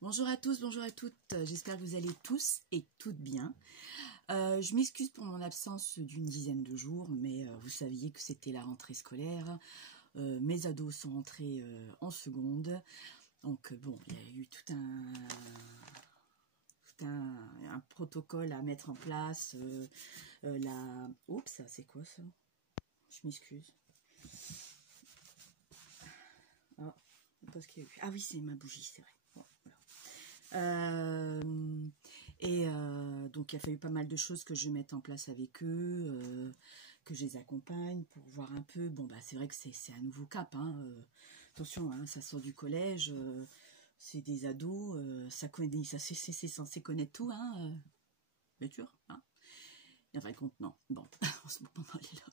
Bonjour à tous, bonjour à toutes, j'espère que vous allez tous et toutes bien. Je m'excuse pour mon absence d'une dizaine de jours, mais vous saviez que c'était la rentrée scolaire. Mes ados sont rentrés en seconde, donc bon, il y a eu tout un protocole à mettre en place. Oups, c'est quoi ça? Je m'excuse. Ah, parce qu'il y a eu... Ah oui, c'est ma bougie, c'est vrai. Bon, voilà. Donc il a fallu pas mal de choses que je mette en place avec eux, que je les accompagne pour voir un peu. Bon bah c'est vrai que c'est un nouveau cap, hein, attention, hein, ça sort du collège, c'est des ados, ça connaît, c'est censé connaître tout, hein, bien sûr, hein. Et en fin de compte non, bon, on se moque pas mal là.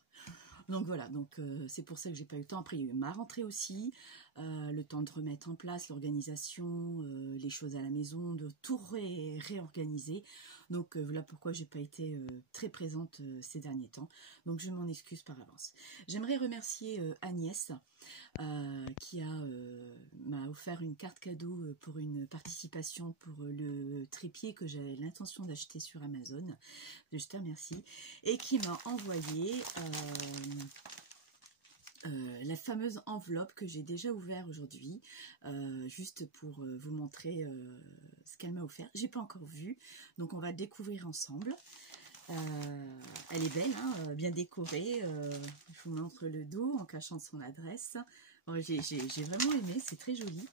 Donc voilà, donc c'est pour ça que j'ai pas eu le temps. Après, il y a eu ma rentrée aussi, le temps de remettre en place l'organisation, les choses à la maison, de tout réorganiser. Donc voilà pourquoi j'ai pas été très présente ces derniers temps. Donc je m'en excuse par avance. J'aimerais remercier Agnès qui m'a offert une carte cadeau pour une participation pour le trépied que j'avais l'intention d'acheter sur Amazon. Je te remercie. Et qui m'a envoyé la fameuse enveloppe que j'ai déjà ouverte aujourd'hui, juste pour vous montrer ce qu'elle m'a offert. J'ai pas encore vu, donc on va le découvrir ensemble. Elle est belle, hein, bien décorée. Je vous montre le dos en cachant son adresse. J'ai vraiment aimé, c'est très joli.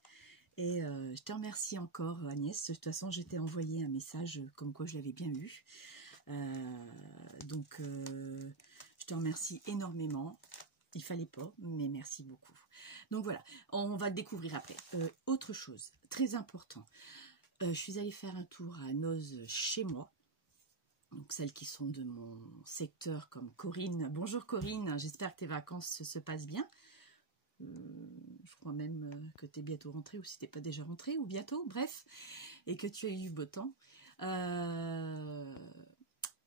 Et je te remercie encore Agnès. De toute façon, je t'ai envoyé un message comme quoi je l'avais bien eu. Donc je te remercie énormément. Il fallait pas, mais merci beaucoup. Donc voilà, on va le découvrir après. Autre chose, très important. Je suis allée faire un tour à Noz chez moi. Donc celles qui sont de mon secteur comme Corinne. Bonjour Corinne, j'espère que tes vacances se passent bien. Je crois même que tu es bientôt rentrée, ou si tu n'es pas déjà rentrée, ou bientôt, bref, et que tu as eu beau temps.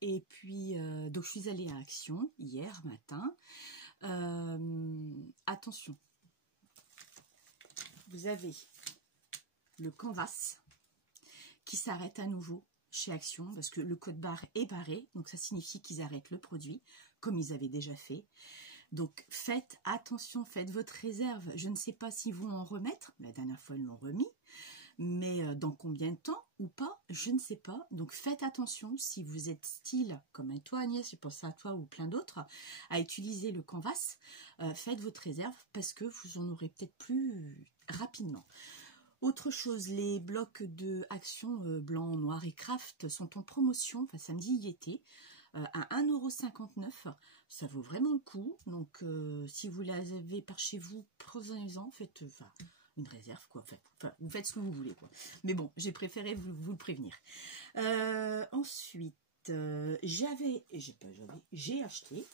Et puis, donc je suis allée à Action hier matin. Attention, vous avez le canvas qui s'arrête à nouveau chez Action parce que le code barre est barré, donc ça signifie qu'ils arrêtent le produit comme ils avaient déjà fait. Donc faites attention, faites votre réserve. Je ne sais pas s'ils vont en remettre, la dernière fois ils l'ont remis, mais dans combien de temps ou pas, je ne sais pas. Donc faites attention si vous êtes style comme toi Agnès, je pense à toi ou plein d'autres, à utiliser le canvas. Faites votre réserve parce que vous en aurez peut-être plus rapidement. Autre chose, les blocs de Action blanc, noir et craft sont en promotion, enfin samedi y était, à 1,59 €. Ça vaut vraiment le coup. Donc si vous les avez par chez vous, prenez-en, faites une réserve, quoi. Enfin, vous faites ce que vous voulez, quoi. Mais bon, j'ai préféré vous le prévenir. Ensuite, j'ai acheté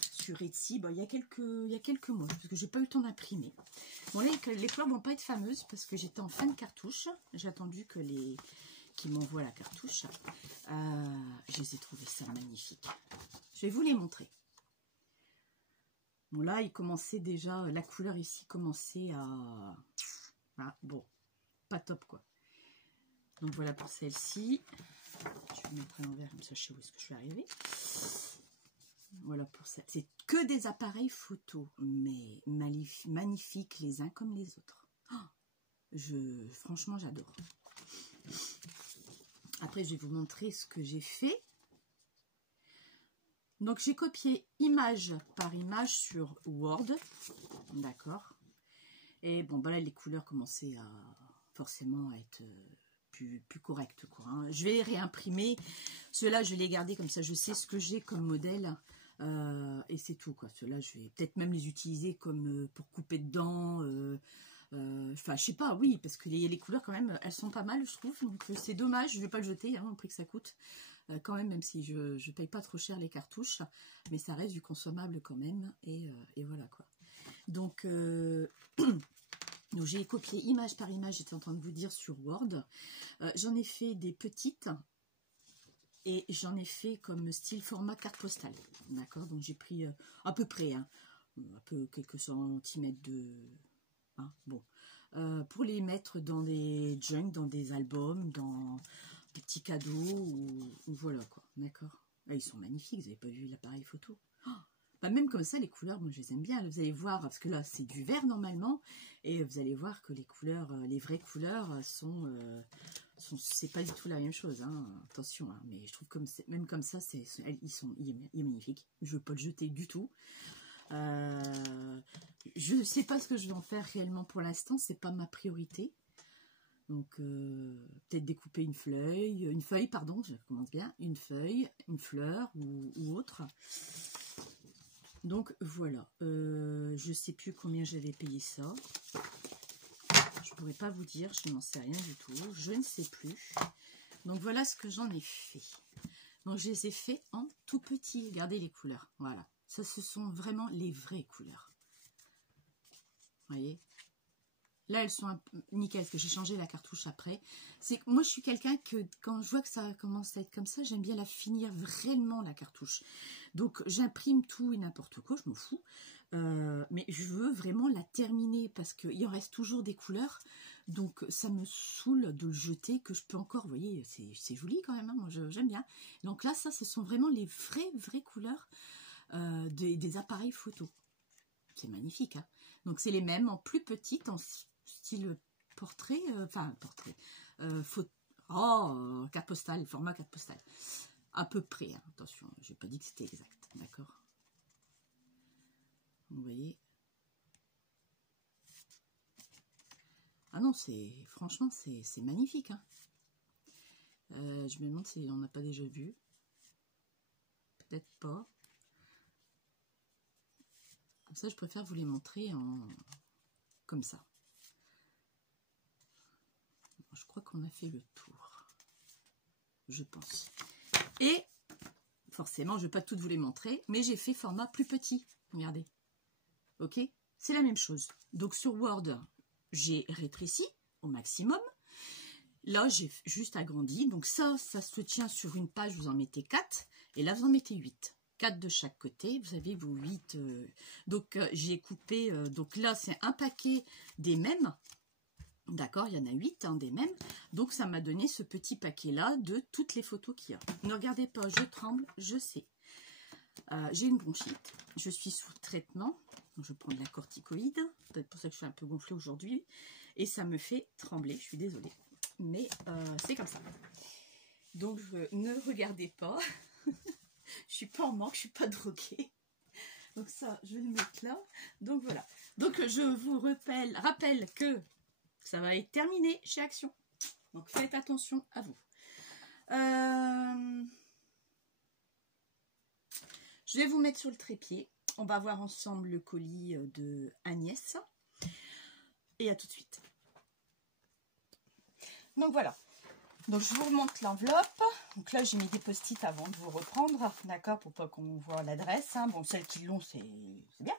sur Etsy, bon, il y a quelques mois, parce que j'ai pas eu le temps d'imprimer. Bon, là, les couleurs vont pas être fameuses parce que j'étais en fin de cartouche. J'ai attendu que qu'ils m'envoient la cartouche. Je les ai trouvés ça magnifique. Je vais vous les montrer. Bon, là, il commençait déjà, la couleur ici commençait à... Ah, bon, pas top, quoi. Donc, voilà pour celle-ci. Je vais mettre à l'envers, comme ça, je sais où est-ce que je vais arriver. Voilà pour ça. C'est que des appareils photo, mais magnifiques les uns comme les autres. Oh, franchement, j'adore. Après, je vais vous montrer ce que j'ai fait. Donc, j'ai copié image par image sur Word. D'accord. Et bon, bah là, les couleurs commençaient à forcément à être plus correctes, quoi, hein. Je vais les réimprimer. Ceux-là, je vais les garder comme ça. Je sais ce que j'ai comme modèle. Et c'est tout, quoi. Ceux-là, je vais peut-être même les utiliser comme pour couper dedans. Enfin, je sais pas, oui, parce que les couleurs, quand même, elles sont pas mal, je trouve. Donc, c'est dommage. Je vais pas le jeter, hein, au prix que ça coûte. Quand même si je paye pas trop cher les cartouches, mais ça reste du consommable quand même, et voilà, quoi. Donc, donc j'ai copié image par image, j'étais en train de vous dire, sur Word. J'en ai fait des petites, et j'en ai fait comme style format carte postale, d'accord. Donc j'ai pris à peu près, hein, un peu quelques centimètres de... Hein, bon, pour les mettre dans des junks, dans des albums, dans des petits cadeaux, ou voilà quoi, d'accord. Ah, ils sont magnifiques, vous n'avez pas vu l'appareil photo? Oh, bah, même comme ça, les couleurs, moi je les aime bien, vous allez voir, parce que là c'est du vert normalement, et vous allez voir que les couleurs, les vraies couleurs c'est pas du tout la même chose, hein. Attention, hein, mais je trouve comme même comme ça, il est magnifique, je ne veux pas le jeter du tout. Je ne sais pas ce que je vais en faire réellement pour l'instant, c'est pas ma priorité. Donc peut-être découper une feuille, pardon, je commence bien, une feuille, une fleur ou autre. Donc voilà, je sais plus combien j'avais payé ça. Je pourrais pas vous dire, je n'en sais rien du tout, je ne sais plus. Donc voilà ce que j'en ai fait. Donc je les ai fait en tout petit, regardez les couleurs, voilà. Ça, ce sont vraiment les vraies couleurs. Vous voyez? Là, elles sont nickel, parce que j'ai changé la cartouche après. C'est que moi, je suis quelqu'un que, quand je vois que ça commence à être comme ça, j'aime bien la finir vraiment, la cartouche. Donc, j'imprime tout et n'importe quoi, je m'en fous. Mais je veux vraiment la terminer, parce qu'il en reste toujours des couleurs. Donc, ça me saoule de le jeter, que je peux encore, vous voyez, c'est joli quand même, hein, moi, j'aime bien. Donc là, ça, ce sont vraiment les vraies couleurs des appareils photo. C'est magnifique, hein. Donc, c'est les mêmes, en plus petite, en style portrait, carte postale, format carte postale. À peu près, hein, attention, je n'ai pas dit que c'était exact, d'accord? Vous voyez? Ah non, franchement, c'est magnifique, hein. Je me demande si on n'a pas déjà vu. Peut-être pas. Comme ça, je préfère vous les montrer comme ça. Je crois qu'on a fait le tour. Je pense. Et, forcément, je ne vais pas toutes vous les montrer, mais j'ai fait format plus petit. Regardez. Ok? C'est la même chose. Donc, sur Word, j'ai rétréci au maximum. Là, j'ai juste agrandi. Donc, ça se tient sur une page, vous en mettez 4. Et là, vous en mettez 8. 4 de chaque côté. Vous avez vos 8. Donc, j'ai coupé. Donc, là, c'est un paquet des mêmes. D'accord, il y en a 8, hein, des mêmes. Donc, ça m'a donné ce petit paquet-là de toutes les photos qu'il y a. Ne regardez pas, je tremble, je sais. J'ai une bronchite. Je suis sous traitement. Je prends de la corticoïde. Peut-être pour ça que je suis un peu gonflée aujourd'hui. Et ça me fait trembler. Je suis désolée. Mais c'est comme ça. Donc, ne regardez pas. Je suis pas en manque, je suis pas droguée. Donc ça, je vais le mettre là. Donc voilà. Donc je vous rappelle que ça va être terminé chez Action. Donc faites attention à vous. Je vais vous mettre sur le trépied. On va voir ensemble le colis de Agnès. Et à tout de suite. Donc voilà. Donc je vous remonte l'enveloppe. Donc là j'ai mis des post-it avant de vous reprendre. D'accord, pour pas qu'on voit l'adresse. Hein. Bon, celles qui l'ont, c'est bien.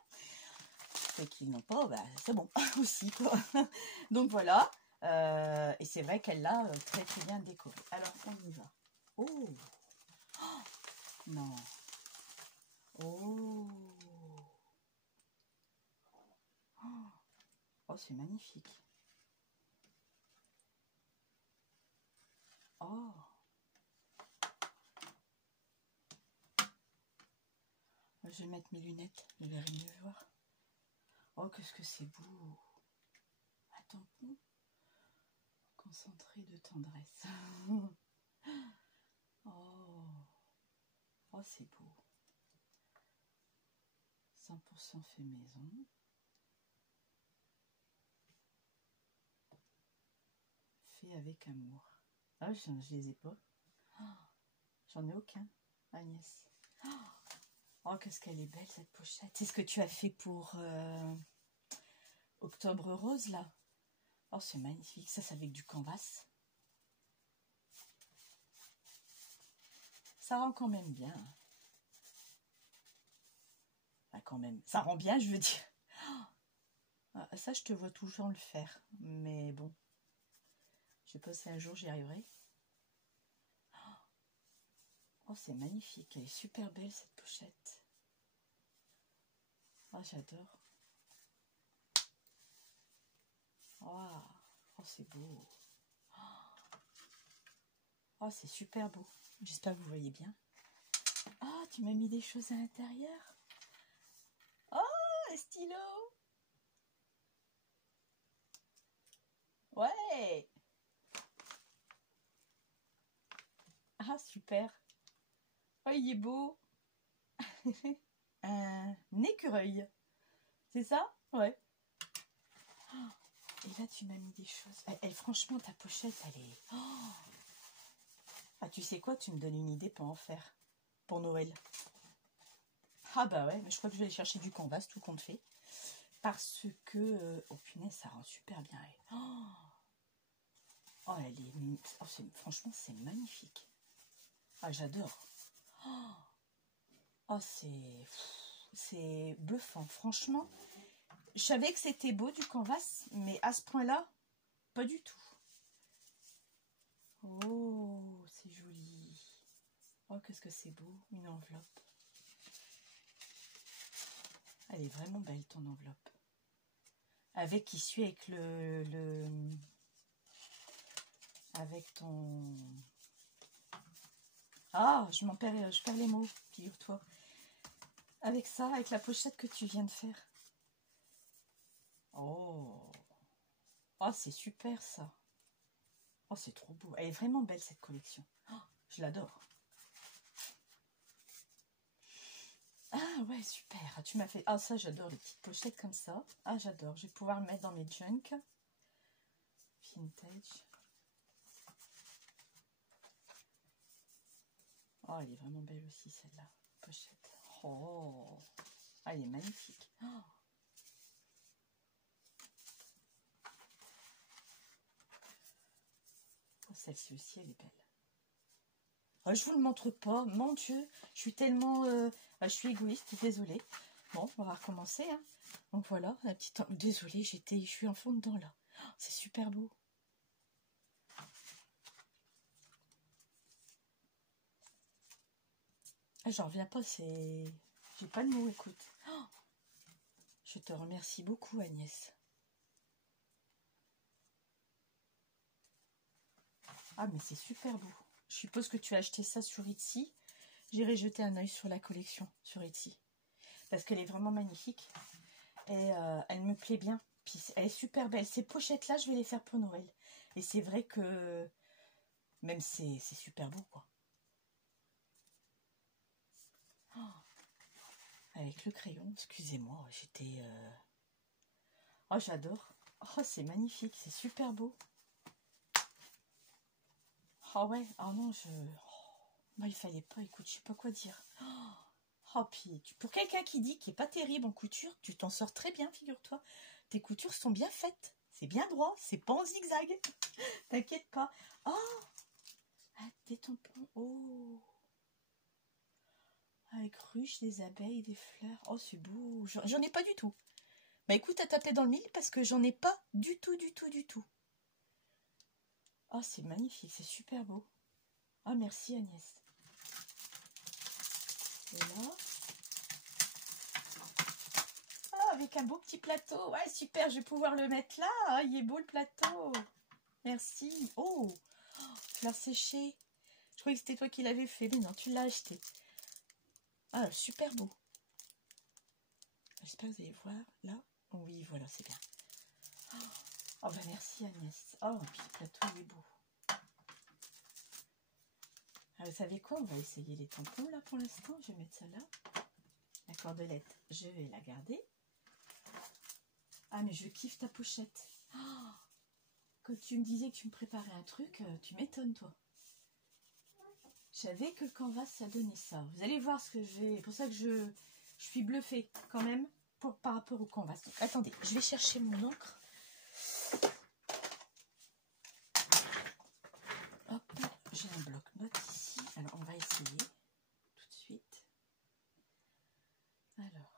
Celles qui n'ont pas, bah, c'est bon aussi, quoi. Donc voilà. Et c'est vrai qu'elle l'a très très bien décoré. Alors on y va. Oh, oh non. Oh, oh c'est magnifique. Oh, je vais mettre mes lunettes, je vais mieux voir. Oh, qu'est-ce que c'est beau. Un tampon concentré de tendresse. Oh, oh c'est beau. 100% fait maison. Fait avec amour. Ah, je les ai pas. Oh, j'en ai aucun, Agnès. Oh, qu'est-ce qu'elle est belle cette pochette. C'est ce que tu as fait pour Octobre Rose là. Oh, c'est magnifique. Ça, c'est avec du canvas. Ça rend quand même bien. Enfin, quand même. Ça rend bien, je veux dire. Ah, ça, je te vois toujours le faire. Mais bon. Je sais pas si un jour j'y arriverai. Oh, c'est magnifique. Elle est super belle cette pochette. Oh, j'adore. Oh, oh c'est beau. Oh, c'est super beau. J'espère que vous voyez bien. Ah, tu m'as mis des choses à l'intérieur. Oh, un stylo. Ouais. Ah, super. Oh, il est beau. Un écureuil. C'est ça? Ouais. Et là, tu m'as mis des choses. Franchement, ta pochette, elle est... Oh. Ah, tu sais quoi? Tu me donnes une idée pour en faire. Pour Noël. Ah bah ouais, mais je crois que je vais aller chercher du canvas, tout compte fait. Parce que... oh punaise, ça rend super bien. Oh, elle est... Oh, franchement, c'est magnifique. Ah, j'adore. Oh, c'est bluffant. Franchement, je savais que c'était beau du canvas, mais à ce point-là, pas du tout. Oh, c'est joli. Oh, qu'est-ce que c'est beau, une enveloppe. Elle est vraiment belle, ton enveloppe. Avec qui suit avec avec ton... Ah, je perds les mots, figure-toi. Avec ça, avec la pochette que tu viens de faire. Oh, oh c'est super ça. Oh, c'est trop beau. Elle est vraiment belle cette collection. Oh, je l'adore. Ah ouais, super. Tu m'as fait... Ah, ça, j'adore les petites pochettes comme ça. Ah, j'adore. Je vais pouvoir me mettre dans mes junk. Vintage. Oh, elle est vraiment belle aussi, celle-là. Pochette. Oh, ah, elle est magnifique. Oh. Oh, celle-ci aussi, elle est belle. Oh, je vous le montre pas. Mon Dieu, je suis tellement... je suis égoïste, désolée. Bon, on va recommencer. Hein. Donc voilà, la petite... Désolée, je suis en fond dedans, là. Oh, c'est super beau. Ah, j'en reviens pas, c'est... J'ai pas de mots, écoute. Oh, je te remercie beaucoup, Agnès. Ah, mais c'est super beau. Je suppose que tu as acheté ça sur Etsy. J'irai jeter un œil sur la collection sur Etsy. Parce qu'elle est vraiment magnifique. Et elle me plaît bien. Puis elle est super belle. Ces pochettes-là, je vais les faire pour Noël. Et c'est vrai que... Même c'est super beau, quoi. Oh, avec le crayon, excusez-moi, j'étais... Oh, j'adore. Oh, c'est magnifique, c'est super beau. Oh ouais, oh non, il fallait pas, écoute, je sais pas quoi dire. Oh, puis pour quelqu'un qui dit qu'il est pas terrible en couture, tu t'en sors très bien, figure-toi. Tes coutures sont bien faites, c'est bien droit, c'est pas en zigzag. T'inquiète pas. Oh, ah, des tampons, oh. Avec ruches, des abeilles, des fleurs. Oh, c'est beau. J'en ai pas du tout. Bah écoute, à taper dans le mille parce que j'en ai pas du tout, du tout, du tout. Oh, c'est magnifique, c'est super beau. Ah, merci Agnès. Et là. Ah, avec un beau petit plateau. Ouais, super, je vais pouvoir le mettre là. Ah, il est beau le plateau. Merci. Oh, fleurs séchées. Je croyais que c'était toi qui l'avais fait, mais non, tu l'as acheté. Ah, super beau. J'espère que vous allez voir là. Oui, voilà, c'est bien. Oh, bah merci Agnès. Oh, puis le plateau, il est beau. Vous savez quoi? On va essayer les tampons là pour l'instant. Je vais mettre ça là. La cordelette, je vais la garder. Ah, mais je kiffe ta pochette. Oh, quand tu me disais que tu me préparais un truc, tu m'étonnes, toi. Je savais que le canvas, ça donnait ça. Vous allez voir ce que j'ai. C'est pour ça que je suis bluffée quand même par rapport au canvas. Donc, attendez, je vais chercher mon encre. Hop, j'ai un bloc-notes ici. Alors, on va essayer tout de suite. Alors.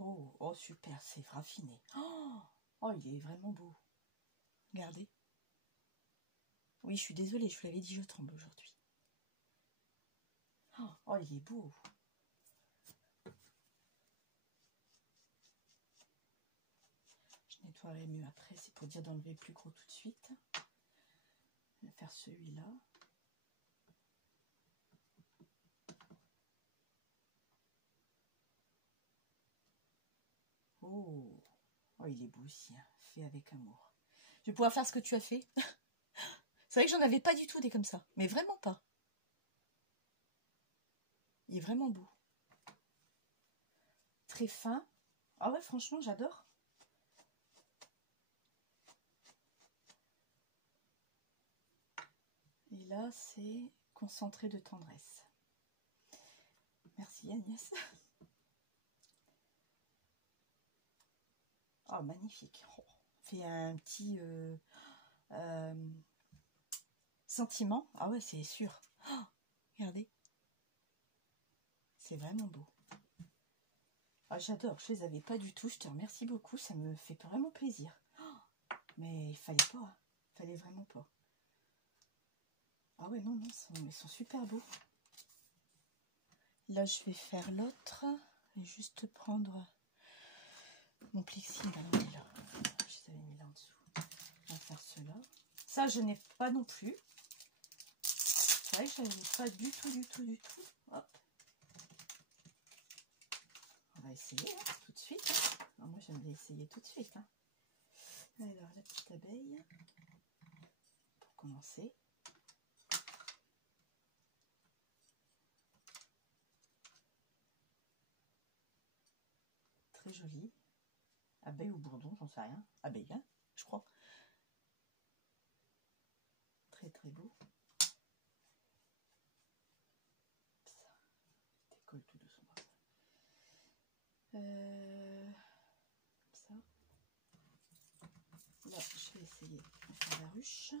Oh, oh super, c'est raffiné. Oh, oh, il est vraiment beau. Regardez. Oui, je suis désolée, je vous l'avais dit, je tremble aujourd'hui. Oh, il est beau. Je nettoierai mieux après, c'est pour dire d'enlever le plus gros tout de suite. Je vais faire celui-là. Oh, oh, il est beau aussi, hein. Fait avec amour. Je vais pouvoir faire ce que tu as fait. C'est vrai que j'en avais pas du tout des comme ça, mais vraiment pas. Il est vraiment beau. Très fin. Ah ouais, franchement, j'adore. Et là, c'est concentré de tendresse. Merci Agnès. Oh, magnifique. Oh, fait un petit sentiment. Ah ouais, c'est sûr. Oh, regardez. C'est vraiment beau. Ah, j'adore. Je les avais pas du tout. Je te remercie beaucoup. Ça me fait vraiment plaisir. Oh, mais il fallait pas. Hein. Il fallait vraiment pas. Ah ouais, non, non, ils sont super beaux. Là, je vais faire l'autre. Et juste prendre mon plexi. Là, je les avais mis là en dessous. On va faire cela. Ça, je n'ai pas non plus. C'est vrai que je n'avais pas du tout. Hop. On va essayer hein, tout de suite. Hein. Alors, moi, j'aime bien essayer tout de suite. Hein. Alors, la petite abeille. Pour commencer. Très joli. Abeille ou bourdon, j'en sais rien. Abeille, hein, je crois. Très très beau. Ça, je décolle tout doucement. Ça. Là, je vais essayer de faire la ruche.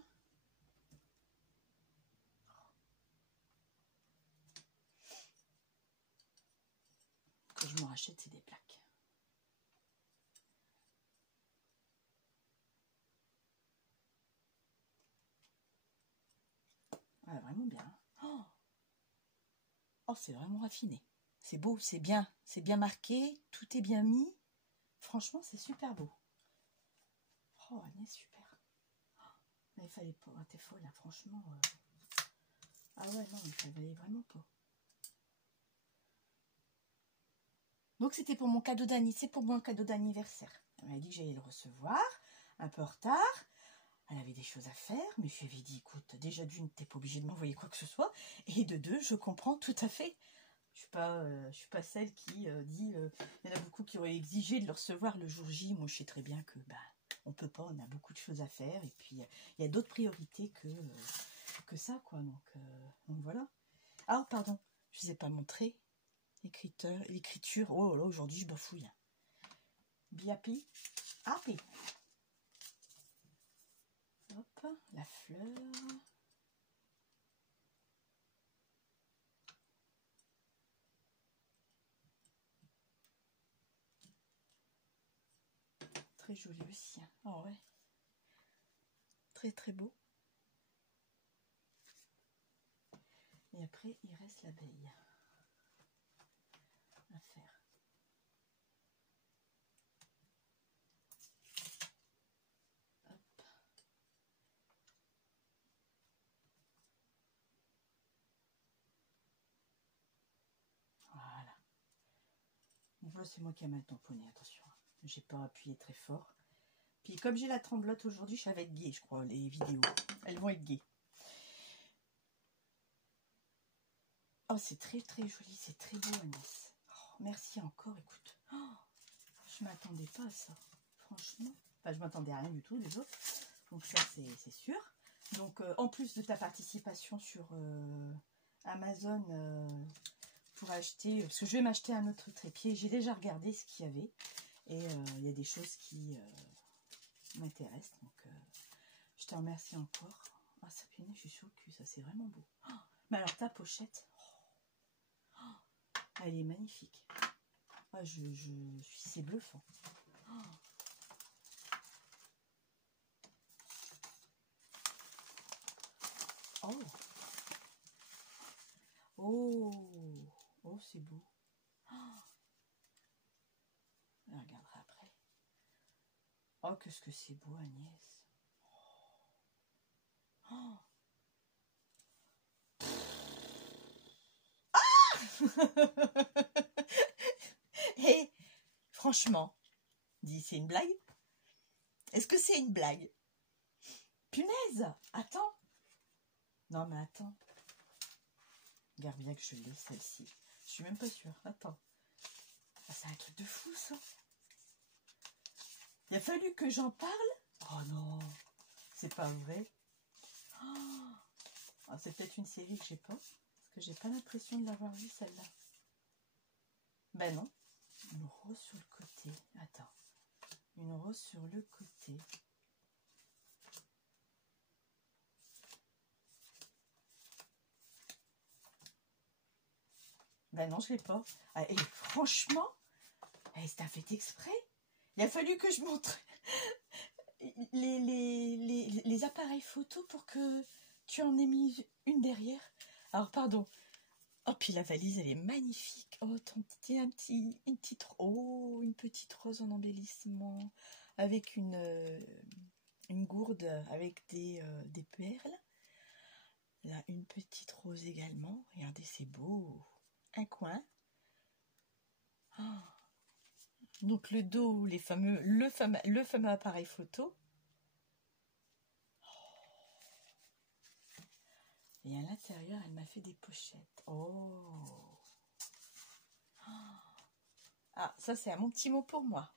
Que je me rachète, c'est des plaques. Ah, vraiment bien. Oh, oh c'est vraiment raffiné. C'est beau, c'est bien marqué, tout est bien mis. Franchement, c'est super beau. Oh, Agnès, super. Oh, mais il fallait pas. Oh, t'es folle, là, franchement. Ah ouais, non, il fallait vraiment pas. Donc, c'était pour mon cadeau d'anniversaire. C'est pour mon cadeau d'anniversaire. Elle m'a dit que j'allais le recevoir, un peu en retard. Elle avait des choses à faire, mais je lui avais dit, écoute, déjà d'une, t'es pas obligée de m'envoyer quoi que ce soit, et de deux, je comprends tout à fait. Je suis pas celle qui dit, il y en a beaucoup qui auraient exigé de le recevoir le jour J. Moi, je sais très bien que on peut pas, on a beaucoup de choses à faire, et puis il y a d'autres priorités que ça, quoi. Donc voilà. Ah, pardon, je vous ai pas montré l'écriture. Oh là, aujourd'hui, je bafouille. Biapi, happy. Hop, la fleur. Très joli aussi. Oh ouais. Très très beau. Et après, il reste l'abeille à faire. Hop. Voilà. Donc là, c'est moi qui ai mal tamponné, attention. J'ai pas appuyé très fort. Puis comme j'ai la tremblote aujourd'hui, ça va être gai, je crois, les vidéos. Elles vont être gaies. Oh, c'est très très joli, c'est très beau, Agnès. Oh, merci encore, écoute. Oh, je m'attendais pas à ça, franchement. Enfin, je m'attendais à rien du tout, déjà. Donc ça, c'est sûr. Donc, en plus de ta participation sur Amazon pour acheter... Parce que je vais m'acheter un autre trépied. J'ai déjà regardé ce qu'il y avait. Et il y a des choses qui m'intéressent. Donc, je te remercie encore. Ah, ça punaise, je suis sur le cul. Ça, c'est vraiment beau. Oh, mais alors, ta pochette... elle est magnifique. Ah, c'est bluffant. Oh. Oh, oh c'est beau. Oh. On regardera après. Oh, qu'est-ce que c'est beau, Agnès. Oh. Et franchement, dis, c'est une blague? Est-ce que c'est une blague? Punaise! Attends! Non, mais attends. Regarde bien que je l'ai, celle-ci. Je suis même pas sûre. Attends. Ah, c'est un truc de fou, ça. Il a fallu que j'en parle? Oh non! C'est pas vrai. Oh. Ah, c'est peut-être une série que j'ai pas. Parce que j'ai pas l'impression de l'avoir vue, celle-là. Ben non. Une rose sur le côté. Attends. Une rose sur le côté. Ben non, je l'ai pas. Ah, et franchement, c'est un fait exprès. Il a fallu que je montre les appareils photo pour que tu en aies mis une derrière. Alors, pardon. Oh, puis la valise, elle est magnifique. Oh, une petite rose en embellissement avec une gourde avec des perles. Là, une petite rose également. Regardez, c'est beau. Un coin. Oh. Donc le dos, le fameux appareil photo. Et à l'intérieur, elle m'a fait des pochettes. Oh. Ah, ça c'est mon petit mot pour moi.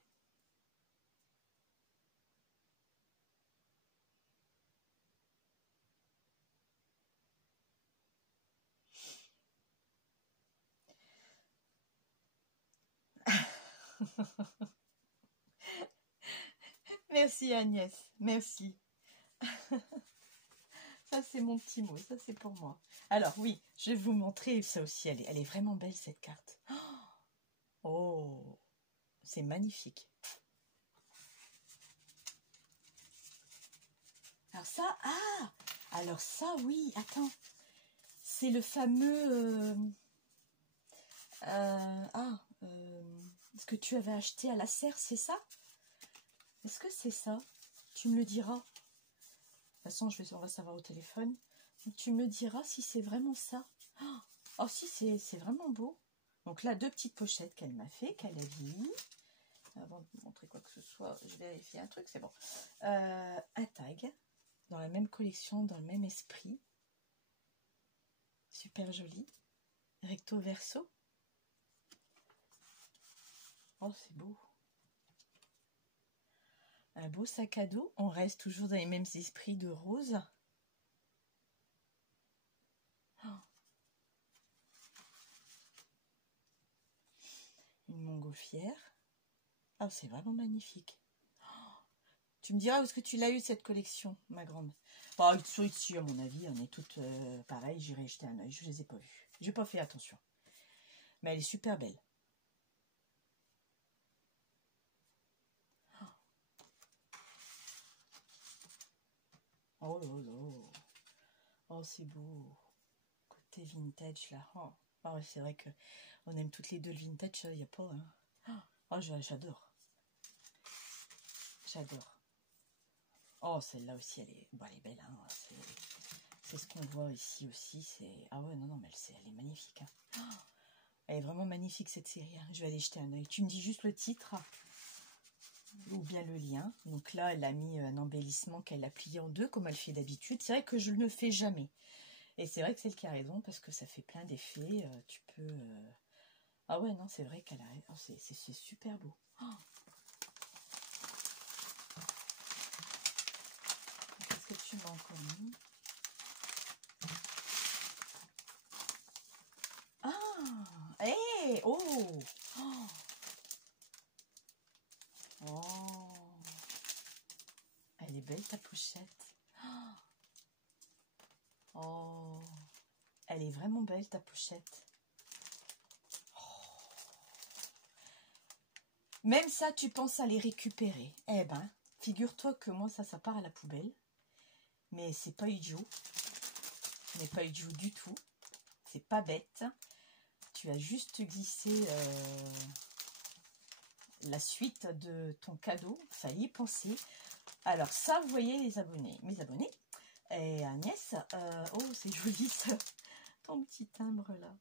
Merci Agnès, merci. Ça c'est mon petit mot, ça c'est pour moi. Alors oui, je vais vous montrer ça aussi, elle est vraiment belle cette carte. Oh, c'est magnifique. Alors ça oui, attends. C'est le fameux... ce que tu avais acheté à la serre, c'est ça? Est-ce que c'est ça? Tu me le diras. De toute façon, on va savoir au téléphone. Donc, tu me diras si c'est vraiment ça. Oh si, c'est vraiment beau. Donc là, 2 petites pochettes qu'elle m'a fait, qu'elle a mis. Avant de vous montrer quoi que ce soit, je vérifie un truc, c'est bon. Un tag, dans la même collection, dans le même esprit. Super joli. Recto verso. Oh, c'est beau. Un beau sac à dos. On reste toujours dans les mêmes esprits de rose. Oh. Une montgolfière. Oh, c'est vraiment magnifique. Oh. Tu me diras où est-ce que tu l'as eu cette collection, ma grande? Oh, ici, à mon avis, on est toutes pareilles. J'irai jeter un oeil. Je les ai pas vues. J'ai pas fait attention. Mais elle est super belle. Oh là là. Oh, c'est beau. Côté vintage, là. Oh, oh c'est vrai que on aime toutes les deux le vintage. Il n'y a pas... Hein. Oh, j'adore. J'adore. Oh, celle-là aussi, elle est belle. Hein. C'est ce qu'on voit ici aussi. Ah ouais, non, mais elle est magnifique. Hein. Oh, elle est vraiment magnifique, cette série. Hein. Je vais aller jeter un oeil. Tu me dis juste le titre ou bien le lien. Donc là, elle a mis un embellissement qu'elle a plié en 2, comme elle fait d'habitude. C'est vrai que je ne le fais jamais. Et c'est vrai que c'est le qui a raison, parce que ça fait plein d'effets. Tu peux... Ah ouais, non, c'est vrai qu'elle a... Oh, c'est super beau. Oh. Qu'est-ce que tu m'as encore mis? Ah, hey, oh, oh, oh, elle est belle ta pochette. Oh, elle est vraiment belle ta pochette. Oh. Même ça, tu penses à les récupérer. Eh ben, figure-toi que moi, ça part à la poubelle. Mais c'est pas idiot. Mais pas idiot du tout. c'est pas bête. Tu as juste glissé la suite de ton cadeau. Fallait y penser. Alors ça, vous voyez les abonnés, mes abonnés. Et Agnès, oh c'est joli ça, ton petit timbre là.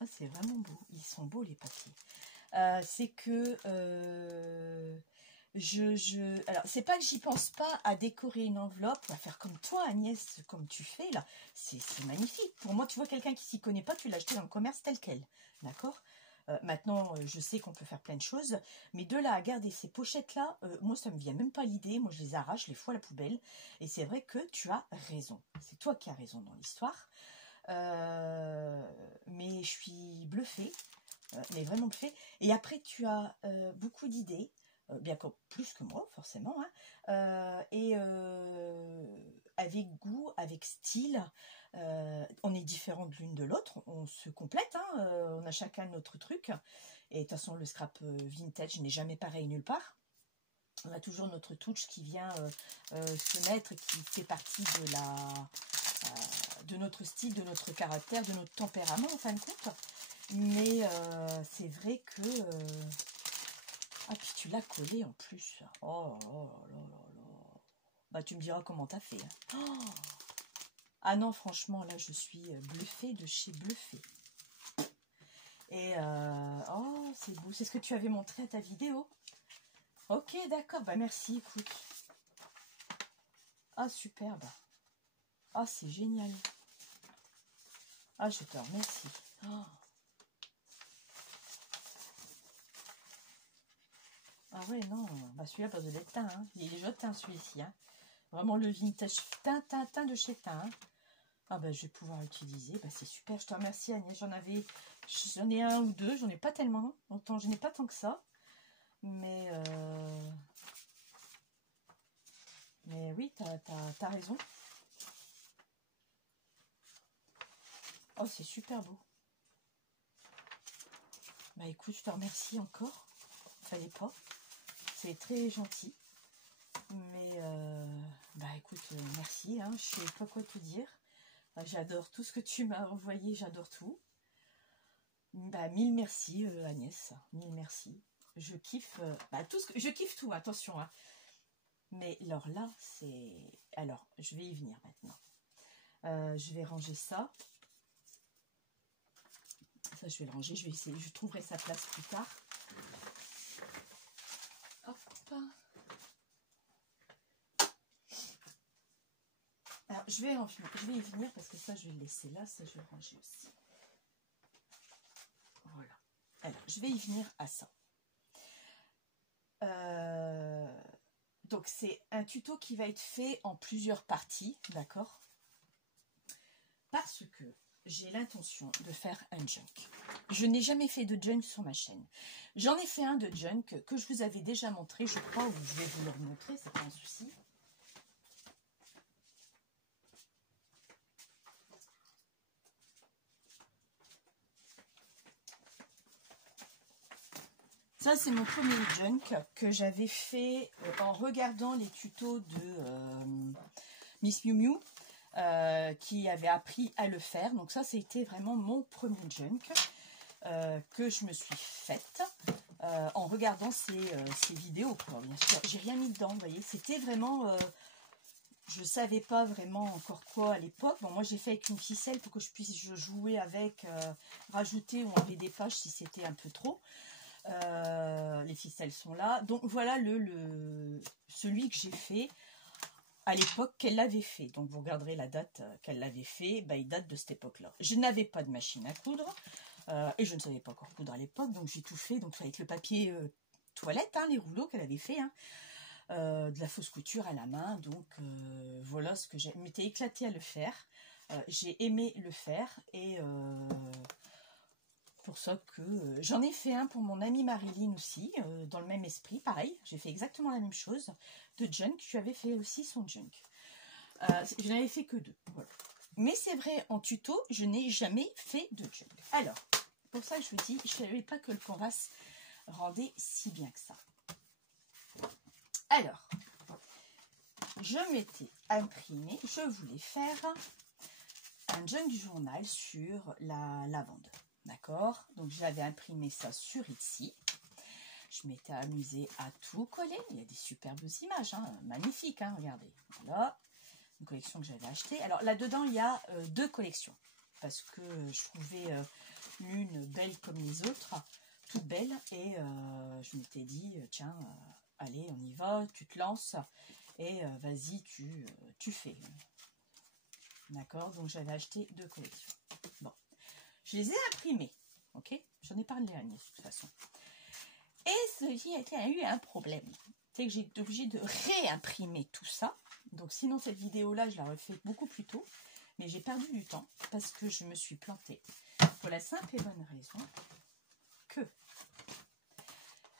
Ah, c'est vraiment beau, ils sont beaux les papiers. C'est que alors c'est pas que j'y pense pas à décorer une enveloppe, à faire comme toi Agnès, comme tu fais là, c'est magnifique. Pour moi, tu vois, quelqu'un qui s'y connaît pas, tu l'as acheté dans le commerce tel quel, d'accord. Maintenant, je sais qu'on peut faire plein de choses, mais de là à garder ces pochettes-là, moi, ça me vient même pas l'idée. Moi, je les arrache, je les fous à la poubelle. Et c'est vrai que tu as raison. C'est toi qui as raison dans l'histoire. Mais je suis bluffée, mais vraiment bluffée. Et après, tu as beaucoup d'idées, bien que plus que moi, forcément, hein, avec goût, avec style. On est différents de l'une de l'autre, on se complète, hein, on a chacun notre truc. Et de toute façon, le scrap vintage n'est jamais pareil nulle part. On a toujours notre touch qui vient se mettre, qui fait partie de notre style, de notre caractère, de notre tempérament en fin de compte. Mais c'est vrai que... Ah, puis tu l'as collé en plus. Oh là là là. Bah, tu me diras comment t'as fait. Hein. Oh, ah non, franchement, là, je suis bluffée de chez Bluffé. Et, oh, c'est beau. C'est ce que tu avais montré à ta vidéo. Ok, d'accord. Bah, merci, écoute. Ah, superbe. Ah, c'est génial. Ah, je te remercie. Oh. Ah ouais, non. Bah, celui-là, pas besoin d'être teint. Hein. Il est déjà teint, celui-ci. Hein. Vraiment le vintage teint de chez teint. Hein. Ah bah, je vais pouvoir l'utiliser. Bah, c'est super. Je te remercie, Agnès. J'en ai un ou deux. J'en ai pas tellement. Autant, je n'ai pas tant que ça. Mais oui, t'as raison. Oh, c'est super beau. Bah écoute, je te remercie encore. Fallait pas. C'est très gentil. Mais bah écoute, merci. Hein, je sais pas quoi te dire. J'adore tout ce que tu m'as envoyé. J'adore tout. Bah mille merci Agnès. Mille merci. Je kiffe bah, tout ce que je kiffe tout. Attention. Hein. Mais alors là, c'est... Alors, je vais y venir maintenant. Je vais ranger ça. Ça, je vais le ranger. Je vais essayer. Je trouverai sa place plus tard. Hop. Alors, je vais y venir parce que ça, je vais le laisser là. Ça, je vais le ranger aussi. Voilà. Alors, je vais y venir à ça. Donc, c'est un tuto qui va être fait en plusieurs parties, d'accord? Parce que j'ai l'intention de faire un junk. Je n'ai jamais fait de junk sur ma chaîne. J'en ai fait un de junk que je vous avais déjà montré, je crois, ou je vais vous le remontrer, c'est pas un souci. Ça, c'est mon premier junk que j'avais fait en regardant les tutos de Miss Miu Miu, qui avait appris à le faire. Donc ça, c'était vraiment mon premier junk que je me suis faite en regardant ces vidéos. Quoi. Bien sûr, j'ai rien mis dedans, vous voyez. C'était vraiment... je savais pas vraiment encore quoi à l'époque. Bon, moi, j'ai fait avec une ficelle pour que je puisse jouer avec, rajouter ou enlever des pages si c'était un peu trop. Les ficelles sont là. Donc, voilà celui que j'ai fait à l'époque qu'elle l'avait fait. Donc, vous regarderez la date qu'elle l'avait fait. Bah, il date de cette époque-là. Je n'avais pas de machine à coudre. Et je ne savais pas encore coudre à l'époque. Donc, j'ai tout fait. Donc, avec le papier toilette, hein, les rouleaux qu'elle avait fait. Hein. De la fausse couture à la main. Donc, voilà ce que j'ai. Je m'étais éclatée à le faire. J'ai aimé le faire. Et... pour ça que j'en ai fait un pour mon amie Marilyn aussi, dans le même esprit, pareil, j'ai fait exactement la même chose, de junk, je lui avais fait aussi son junk. Je n'avais fait que deux, voilà. Mais c'est vrai, en tuto, je n'ai jamais fait de junk. Alors, pour ça je vous dis, je ne savais pas que le canvas rendait si bien que ça. Alors, je m'étais imprimé, je voulais faire un junk journal sur la lavande. D'accord? Donc j'avais imprimé ça sur Etsy. Je m'étais amusée à tout coller. Il y a des superbes images, hein, magnifiques, hein, regardez. Voilà, une collection que j'avais achetée. Alors là-dedans, il y a deux collections. Parce que je trouvais l'une belle comme les autres, toute belle. Et je m'étais dit, tiens, allez, on y va, tu te lances. Et vas-y, tu fais. D'accord? Donc j'avais acheté deux collections. Bon, je les ai imprimées. Ok? J'en ai parlé à Agnès de toute façon. Et ceci a eu un problème. C'est que j'ai été obligée de réimprimer tout ça. Donc sinon cette vidéo-là, je la refais beaucoup plus tôt. Mais j'ai perdu du temps parce que je me suis plantée. Pour la simple et bonne raison que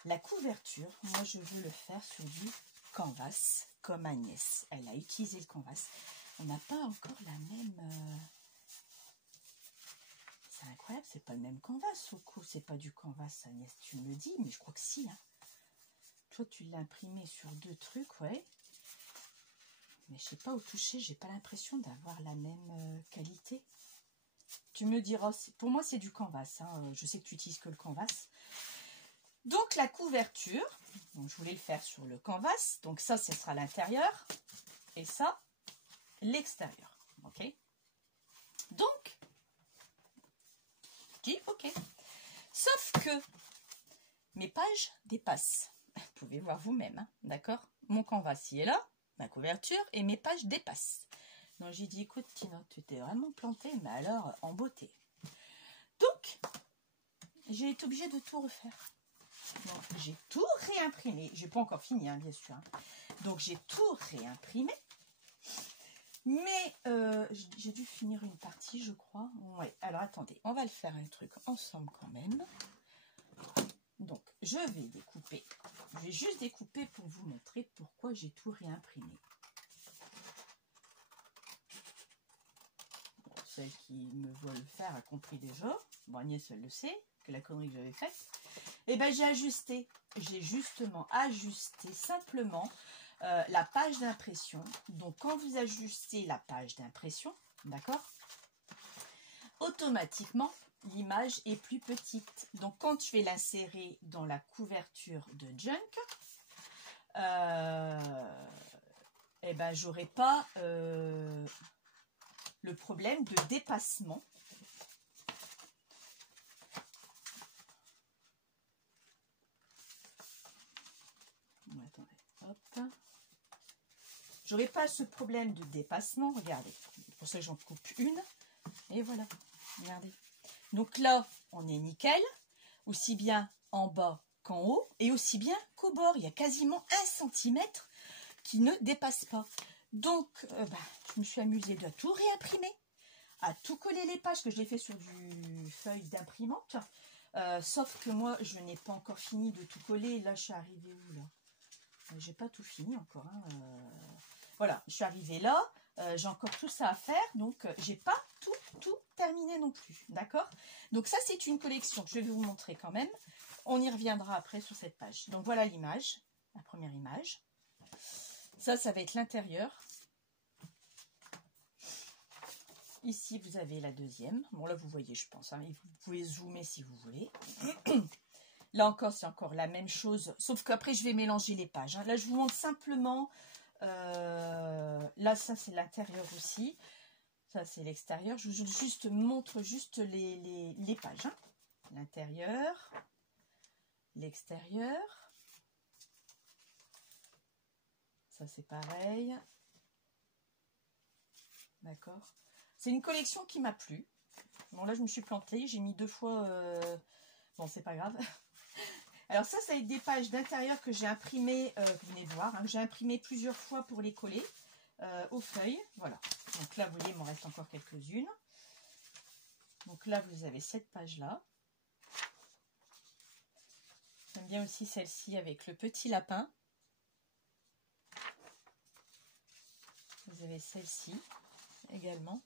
la couverture, moi je veux le faire sur du canvas comme Agnès. Elle a utilisé le canvas. On n'a pas encore la même... C'est incroyable, c'est pas le même canvas au coup. C'est pas du canvas, Agnès, tu me le dis, mais je crois que si. Hein. Toi, tu l'as imprimé sur deux trucs, ouais. Mais je sais pas, au toucher, j'ai pas l'impression d'avoir la même qualité. Tu me diras, pour moi, c'est du canvas. Hein. Je sais que tu utilises que le canvas. Donc, la couverture, donc, je voulais le faire sur le canvas. Donc, ça, ce sera l'intérieur. Et ça, l'extérieur. Ok. Donc, je dis ok. Sauf que mes pages dépassent. Vous pouvez voir vous-même, hein, d'accord? Mon canvas, il est là, ma couverture, et mes pages dépassent. Donc, j'ai dit, écoute, Tina, tu t'es vraiment plantée, mais alors en beauté. Donc, j'ai été obligée de tout refaire. J'ai tout réimprimé. J'ai pas encore fini, hein, bien sûr. Hein. Donc, j'ai tout réimprimé. Mais j'ai dû finir une partie, je crois. Ouais. Alors, attendez, on va le faire un truc ensemble quand même. Donc, je vais découper. Je vais juste découper pour vous montrer pourquoi j'ai tout réimprimé. Bon, celle qui me voit le faire a compris déjà. Bon, Agnès, elle le sait, que la connerie que j'avais faite. Et bien, j'ai ajusté. J'ai justement ajusté simplement la page d'impression. Donc, quand vous ajustez la page d'impression, d'accord, automatiquement, l'image est plus petite. Donc, quand je vais l'insérer dans la couverture de Junk, eh ben, j'aurai pas le problème de dépassement. Attendez, hop. J'aurai pas ce problème de dépassement. Regardez, c'est pour ça que j'en coupe une. Et voilà, regardez. Donc là, on est nickel, aussi bien en bas qu'en haut, et aussi bien qu'au bord. Il y a quasiment 1 cm qui ne dépasse pas. Donc, je me suis amusée de tout réimprimer, à tout coller les pages, que je l'ai fait sur du feuille d'imprimante. Sauf que moi, je n'ai pas encore fini de tout coller. Là, je suis arrivée où, là? J'ai pas tout fini encore. Hein. Voilà, je suis arrivée là. J'ai encore tout ça à faire, donc j'ai pas tout terminé non plus, d'accord? Donc ça, c'est une collection que je vais vous montrer quand même. On y reviendra après sur cette page. Donc voilà l'image, la première image. Ça va être l'intérieur. Ici, vous avez la deuxième. Bon, là, vous voyez, je pense. Hein, et vous pouvez zoomer si vous voulez. Là encore, c'est encore la même chose, sauf qu'après, je vais mélanger les pages. Hein. Là, je vous montre simplement... là, ça, c'est l'intérieur aussi. Ça, c'est l'extérieur. Je vous montre juste les pages. Hein. L'intérieur, l'extérieur. Ça, c'est pareil. D'accord. C'est une collection qui m'a plu. Bon, là, je me suis plantée. J'ai mis 2 fois... Bon, c'est pas grave. Alors ça, ça va être des pages d'intérieur que j'ai imprimées, vous venez de voir, hein, j'ai imprimé plusieurs fois pour les coller aux feuilles. Voilà. Donc là, vous voyez, il m'en reste encore quelques-unes. Donc là, vous avez cette page-là. J'aime bien aussi celle-ci avec le petit lapin. Vous avez celle-ci également.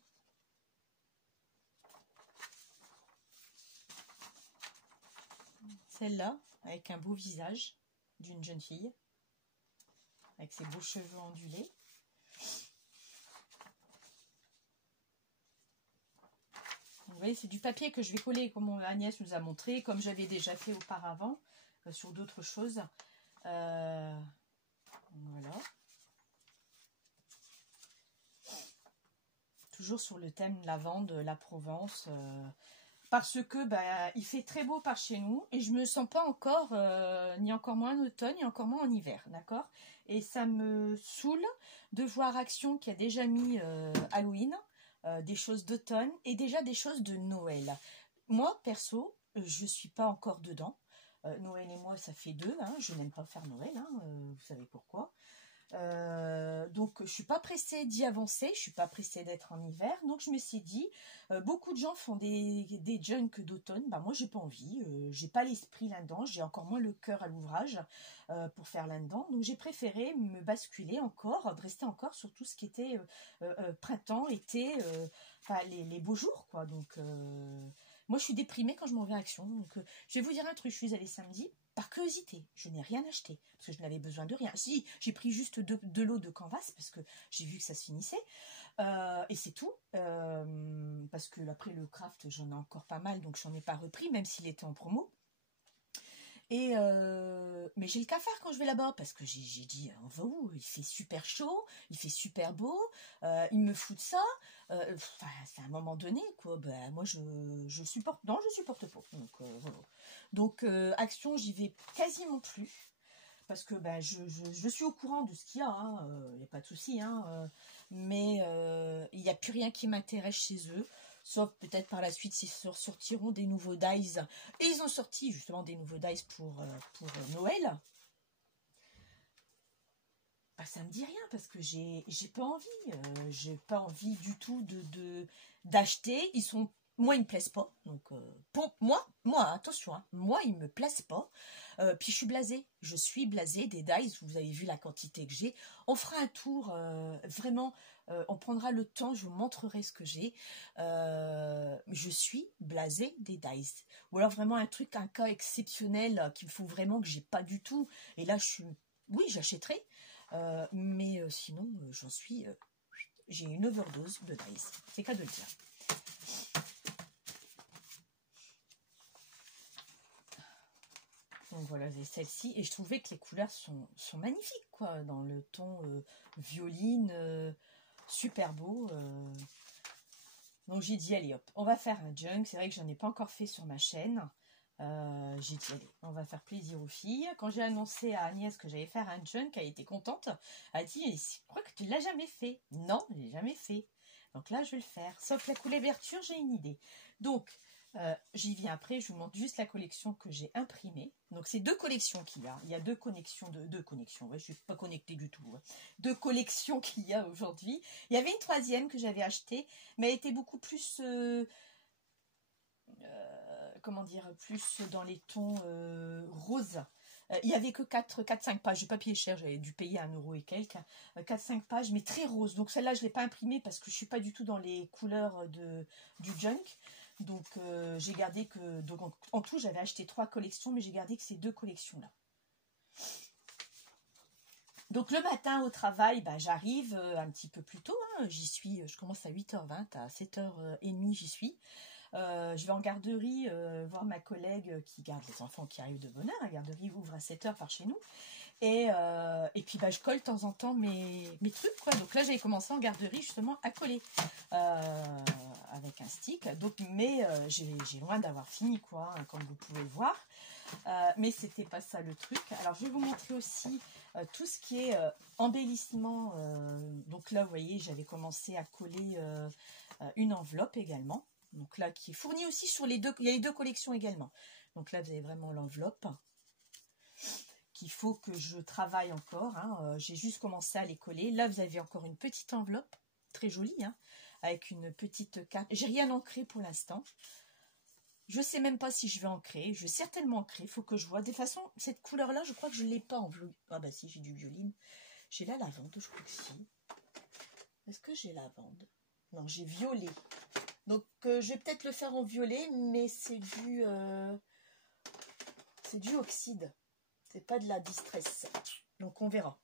Celle-là, avec un beau visage d'une jeune fille, avec ses beaux cheveux ondulés. voyez, c'est du papier que je vais coller comme Agnès nous a montré, comme j'avais déjà fait auparavant sur d'autres choses. Voilà. Toujours sur le thème lavande, la Provence. Parce que bah, il fait très beau par chez nous et je me sens pas encore, ni encore moins en automne, ni encore moins en hiver, d'accord? Et ça me saoule de voir Action qui a déjà mis Halloween, des choses d'automne et déjà des choses de Noël. Moi, perso, je suis pas encore dedans. Noël et moi, ça fait deux, hein, je n'aime pas faire Noël, hein, vous savez pourquoi. Donc je suis pas pressée d'y avancer, je suis pas pressée d'être en hiver, donc je me suis dit beaucoup de gens font des junks d'automne, bah moi j'ai pas envie, j'ai pas l'esprit là-dedans, j'ai encore moins le cœur à l'ouvrage pour faire là-dedans, donc j'ai préféré me basculer encore, de rester encore sur tout ce qui était printemps, été, enfin les beaux jours quoi. Donc moi je suis déprimée quand je m'en vais à Action, donc je vais vous dire un truc, je suis allée samedi par curiosité, je n'ai rien acheté, parce que je n'avais besoin de rien. Si, j'ai pris juste de l'eau de canvas, parce que j'ai vu que ça se finissait, et c'est tout, parce que après le craft, j'en ai encore pas mal, donc j'en ai pas repris, même s'il était en promo. Et mais j'ai le cafard quand je vais là-bas, parce que j'ai dit, on va où? Il fait super chaud, il fait super beau, il me fout de ça, c'est à un moment donné, quoi, ben, moi je supporte, non je supporte pas, donc voilà. Donc Action, j'y vais quasiment plus, parce que ben, je suis au courant de ce qu'il y a, il n'y a pas de souci, hein, mais il n'y a plus rien qui m'intéresse chez eux, sauf peut-être par la suite s'ils sortiront des nouveaux dies. Et ils ont sorti justement des nouveaux dies pour Noël. Bah, ça me dit rien parce que j'ai pas envie. J'ai pas envie du tout d'acheter. Moi, ils me plaisent pas. Donc, pour moi, attention, hein, moi, ils me plaisent pas. Puis je suis blasée. Je suis blasée des dies. Vous avez vu la quantité que j'ai. On fera un tour, vraiment. On prendra le temps. Je vous montrerai ce que j'ai. Je suis blasée des dies. Ou alors vraiment un cas exceptionnel qu'il me faut vraiment que j'ai pas du tout. Et là, oui, j'achèterai. Mais sinon, j'ai une overdose de dies. C'est qu'à de le dire. Donc voilà, j'ai celle-ci. Et je trouvais que les couleurs sont magnifiques, quoi. Dans le ton violine, super beau. Donc j'ai dit, allez hop, on va faire un junk. C'est vrai que j'en ai pas encore fait sur ma chaîne. J'ai dit, allez, on va faire plaisir aux filles. Quand j'ai annoncé à Agnès que j'allais faire un junk, elle était contente. Elle a dit, je crois que tu ne l'as jamais fait. Non, je ne l'ai jamais fait. Donc là, je vais le faire. Sauf la couverture, j'ai une idée. Donc, j'y viens après. Je vous montre juste la collection que j'ai imprimée. Donc, c'est deux collections qu'il y a. Il y a deux connexions. Deux connexions. Ouais, je ne suis pas connectée du tout. Ouais. Deux collections qu'il y a aujourd'hui. Il y avait une troisième que j'avais achetée, mais elle était beaucoup plus... comment dire, plus dans les tons roses. Il n'y avait que 4-5 pages. Le papier est cher, j'avais dû payer 1 € et quelques. 4-5 pages, mais très rose. Donc celle-là, je ne l'ai pas imprimée parce que je ne suis pas du tout dans les couleurs du junk. Donc j'ai gardé que... Donc en tout, j'avais acheté 3 collections, mais j'ai gardé que ces 2 collections-là. Donc le matin au travail, bah, j'arrive un petit peu plus tôt. Hein. Je commence à 8h20, à 7h30 j'y suis. Je vais en garderie voir ma collègue qui garde les enfants qui arrivent de bonne heure. La garderie ouvre à 7h par chez nous. Et puis bah, je colle de temps en temps mes trucs, quoi. Donc là, j'avais commencé en garderie justement à coller avec un stick. Donc, mais j'ai loin d'avoir fini, quoi, hein, comme vous pouvez le voir. Mais c'était pas ça le truc. Alors, je vais vous montrer aussi tout ce qui est embellissement. Donc là, vous voyez, j'avais commencé à coller une enveloppe également. Donc là, qui est fournie aussi sur les deux. Il y a les deux collections également. Donc là, vous avez vraiment l'enveloppe qu'il faut que je travaille encore. Hein. J'ai juste commencé à les coller. Là, vous avez encore une petite enveloppe, très jolie, hein, avec une petite carte. J'ai rien ancré pour l'instant. Je ne sais même pas si je vais ancrer. Je vais certainement ancrer. Il faut que je vois. De toute façon, cette couleur-là, je crois que je ne l'ai pas en violine. Ah bah si, j'ai du violine. J'ai la lavande, je crois que si. Est-ce que j'ai lavande? Non, j'ai violet. Donc, je vais peut-être le faire en violet, mais c'est du oxyde. C'est pas de la distress. Donc, on verra.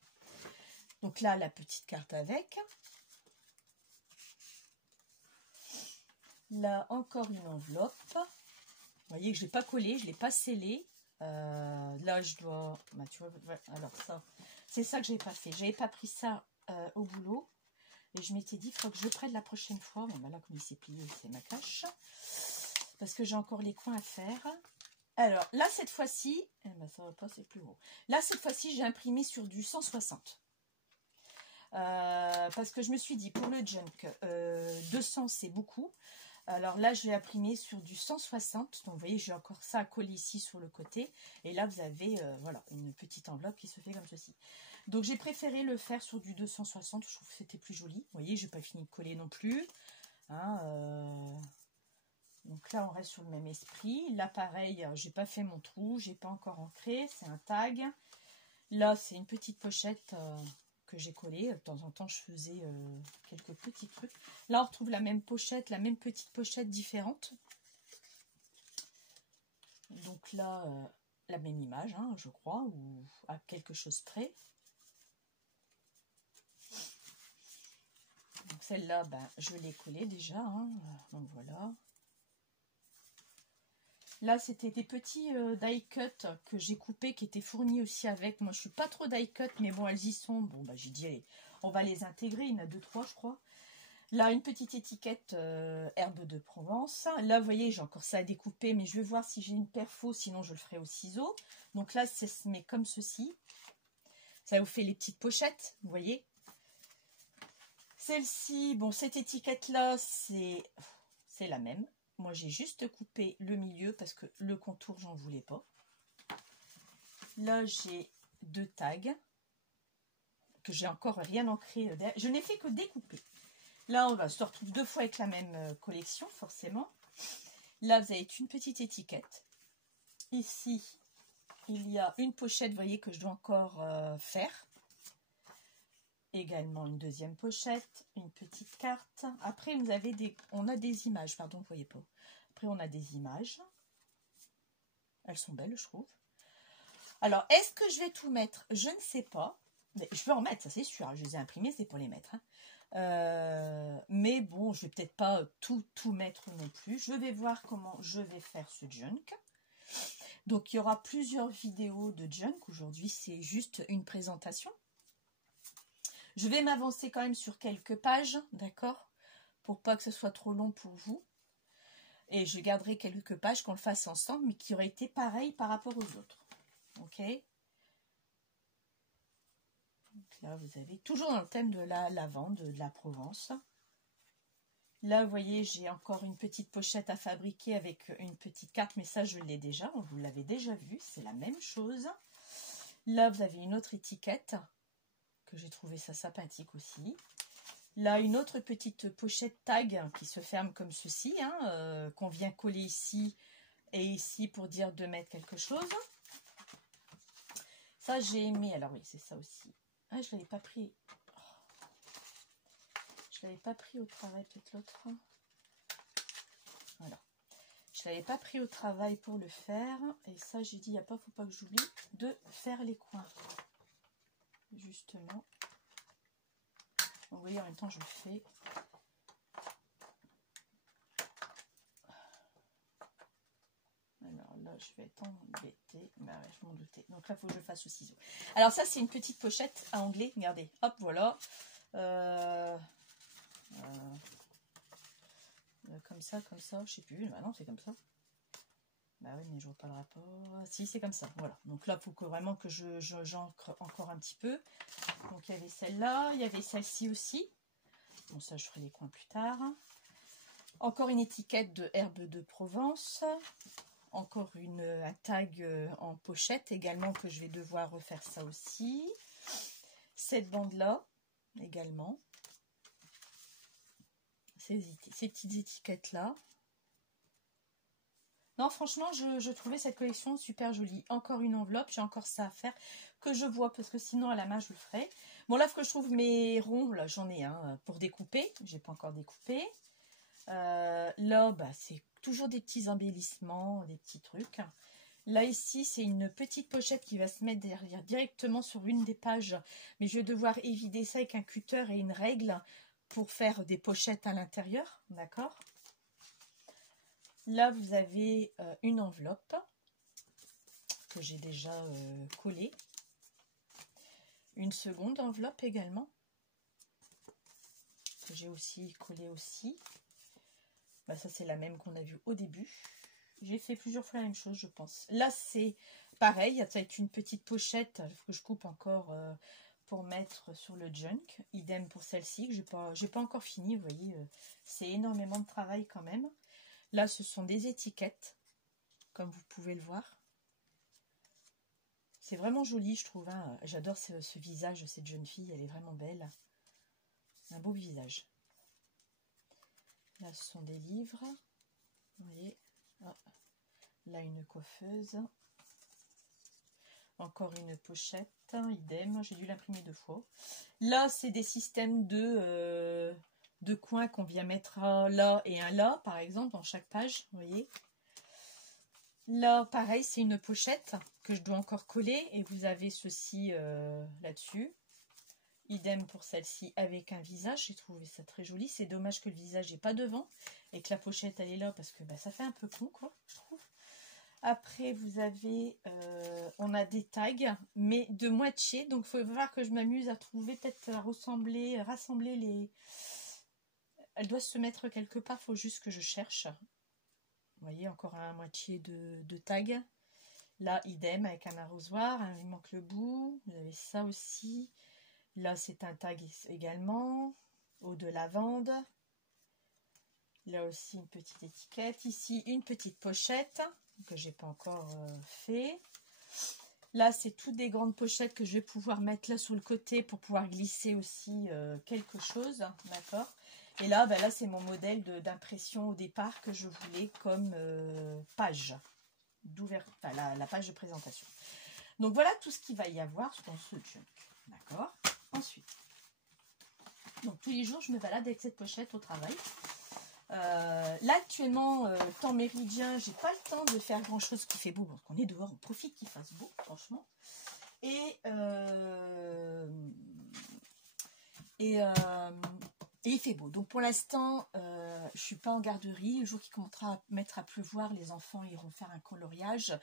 Donc là, la petite carte avec. Là, encore une enveloppe. Vous voyez que je ne l'ai pas collé, je ne l'ai pas scellé. Là, je dois... Bah, tu vois, alors ça, c'est ça que je n'avais pas fait. Je n'avais pas pris ça au boulot. Et je m'étais dit, il faut que je prenne la prochaine fois. Bon, bah là, comme il s'est plié, c'est ma cache. Parce que j'ai encore les coins à faire. Alors, là, cette fois-ci... Eh ben, ça va pas, c'est plus gros. Là, cette fois-ci, j'ai imprimé sur du 160. Parce que je me suis dit, pour le junk, 200, c'est beaucoup. Alors là, je vais imprimer sur du 160. Donc, vous voyez, j'ai encore ça à coller ici sur le côté. Et là, vous avez voilà, une petite enveloppe qui se fait comme ceci. Donc, j'ai préféré le faire sur du 260. Je trouve que c'était plus joli. Vous voyez, je n'ai pas fini de coller non plus. Hein, donc là, on reste sur le même esprit. Là, pareil, j'ai pas fait mon trou. J'ai pas encore ancré. C'est un tag. Là, c'est une petite pochette... que j'ai collé. De temps en temps, je faisais quelques petits trucs. Là, on retrouve la même pochette, la même petite pochette différente. Donc là, la même image, hein, je crois, ou à quelque chose près. Donc celle-là, ben, je l'ai collée déjà. Hein, donc voilà. Là, c'était des petits die cut que j'ai coupés, qui étaient fournis aussi avec. Moi, je suis pas trop die cut, mais bon, elles y sont. Bon, bah, j'ai dit, allez, on va les intégrer. Il y en a 2-3, je crois. Là, une petite étiquette herbe de Provence. Là, vous voyez, j'ai encore ça à découper, mais je vais voir si j'ai une perfo, sinon je le ferai au ciseau. Donc là, ça se met comme ceci. Ça vous fait les petites pochettes, vous voyez. Celle-ci, bon, cette étiquette-là, c'est la même. Moi, j'ai juste coupé le milieu parce que le contour, j'en voulais pas. Là, j'ai 2 tags que j'ai encore rien ancré derrière. Je n'ai fait que découper. Là, on se retrouve 2 fois avec la même collection, forcément. Là, vous avez une petite étiquette. Ici, il y a une pochette, vous voyez, que je dois encore faire. Également une deuxième pochette, une petite carte. Après, vous avez on a des images, pardon, vous ne voyez pas. Après, on a des images. Elles sont belles, je trouve. Alors, est-ce que je vais tout mettre? Je ne sais pas. Mais je peux en mettre, ça c'est sûr. Je les ai imprimés, c'est pour les mettre. Hein. Mais bon, je vais peut-être pas tout mettre non plus. Je vais voir comment je vais faire ce junk. Donc, il y aura plusieurs vidéos de junk. Aujourd'hui, c'est juste une présentation. Je vais m'avancer quand même sur quelques pages, d'accord? Pour pas que ce soit trop long pour vous. Et je garderai quelques pages qu'on le fasse ensemble, mais qui auraient été pareilles par rapport aux autres. Ok? Donc là, vous avez toujours dans le thème de la lavande, de la Provence. Là, vous voyez, j'ai encore une petite pochette à fabriquer avec une petite carte, mais ça, je l'ai déjà. Vous l'avez déjà vu, c'est la même chose. Là, vous avez une autre étiquette, que j'ai trouvé ça sympathique aussi. Là, une autre petite pochette tag qui se ferme comme ceci, hein, qu'on vient coller ici et ici pour dire de mettre quelque chose. Ça, j'ai aimé. Alors oui, c'est ça aussi. Ah, je ne l'avais pas pris. Je ne l'avais pas pris au travail, peut-être l'autre. Voilà. Je ne l'avais pas pris au travail pour le faire. Et ça, j'ai dit, faut pas que j'oublie de faire les coins. Justement. Donc, vous voyez, en même temps, je le fais. Alors là, je vais être embêtée. Bah ouais, je m'en doutais. Donc là, il faut que je fasse au ciseau. Alors ça, c'est une petite pochette à onglet. Regardez. Hop, voilà. Comme ça. Je sais plus. Bah non, c'est comme ça. Bah oui, mais je vois pas le rapport. Si, c'est comme ça. Voilà. Donc là, il faut vraiment que j'encre encore un petit peu. Donc il y avait celle-là. Il y avait celle-ci aussi. Bon, ça, je ferai les coins plus tard. Encore une étiquette de herbe de Provence. Encore un tag en pochette également que je vais devoir refaire ça aussi. Cette bande-là également. Ces petites étiquettes-là. Non, franchement, je trouvais cette collection super jolie. Encore une enveloppe, j'ai encore ça à faire que je vois parce que sinon à la main je le ferai. Bon, là, faut que je trouve mes ronds, là, j'en ai un pour découper. J'ai pas encore découpé. Là, bah, c'est toujours des petits embellissements, des petits trucs. Là, ici, c'est une petite pochette qui va se mettre derrière, directement sur une des pages. Mais je vais devoir évider ça avec un cutter et une règle pour faire des pochettes à l'intérieur. D'accord? Là, vous avez une enveloppe que j'ai déjà collée. Une seconde enveloppe également, que j'ai aussi collée aussi. Bah, ça, c'est la même qu'on a vue au début. J'ai fait plusieurs fois la même chose, je pense. Là, c'est pareil, avec une petite pochette que je coupe encore pour mettre sur le junk. Idem pour celle-ci, que j'ai pas encore fini, vous voyez. C'est énormément de travail quand même. Là, ce sont des étiquettes, comme vous pouvez le voir. C'est vraiment joli, je trouve. Hein. J'adore ce visage de cette jeune fille, elle est vraiment belle. Un beau visage. Là, ce sont des livres. Vous voyez. Oh. Là, une coiffeuse. Encore une pochette. Idem. J'ai dû l'imprimer 2 fois. Là, c'est des systèmes de coins qu'on vient mettre un là et un là, par exemple, dans chaque page. Vous voyez. Là, pareil, c'est une pochette que je dois encore coller. Et vous avez ceci là-dessus. Idem pour celle-ci avec un visage. J'ai trouvé ça très joli. C'est dommage que le visage n'est pas devant et que la pochette elle est là parce que bah, ça fait un peu con, quoi, je trouve. Après, vous avez, on a des tags, mais de moitié. Donc, il faut voir que je m'amuse à trouver, peut-être à rassembler les... Elle doit se mettre quelque part, il faut juste que je cherche. Vous voyez, encore un moitié de tag. Là, idem, avec un arrosoir. Hein, il manque le bout. Vous avez ça aussi. Là, c'est un tag également. Eau de lavande. Là aussi, une petite étiquette. Ici, une petite pochette que j'ai pas encore fait. Là, c'est toutes des grandes pochettes que je vais pouvoir mettre là sur le côté pour pouvoir glisser aussi quelque chose. D'accord. Et là, bah là c'est mon modèle d'impression au départ que je voulais comme page d'ouverture, enfin, la page de présentation. Donc, voilà tout ce qu'il va y avoir dans ce junk. D'accord. Ensuite, donc tous les jours, je me balade avec cette pochette au travail. Là actuellement, temps méridien, j'ai pas le temps de faire grand chose qui fait beau. Parce qu'on est dehors, on profite qu'il fasse beau, franchement. Et il fait beau. Donc pour l'instant, je suis pas en garderie. Le jour qui commencera à mettre à pleuvoir, les enfants iront faire un coloriage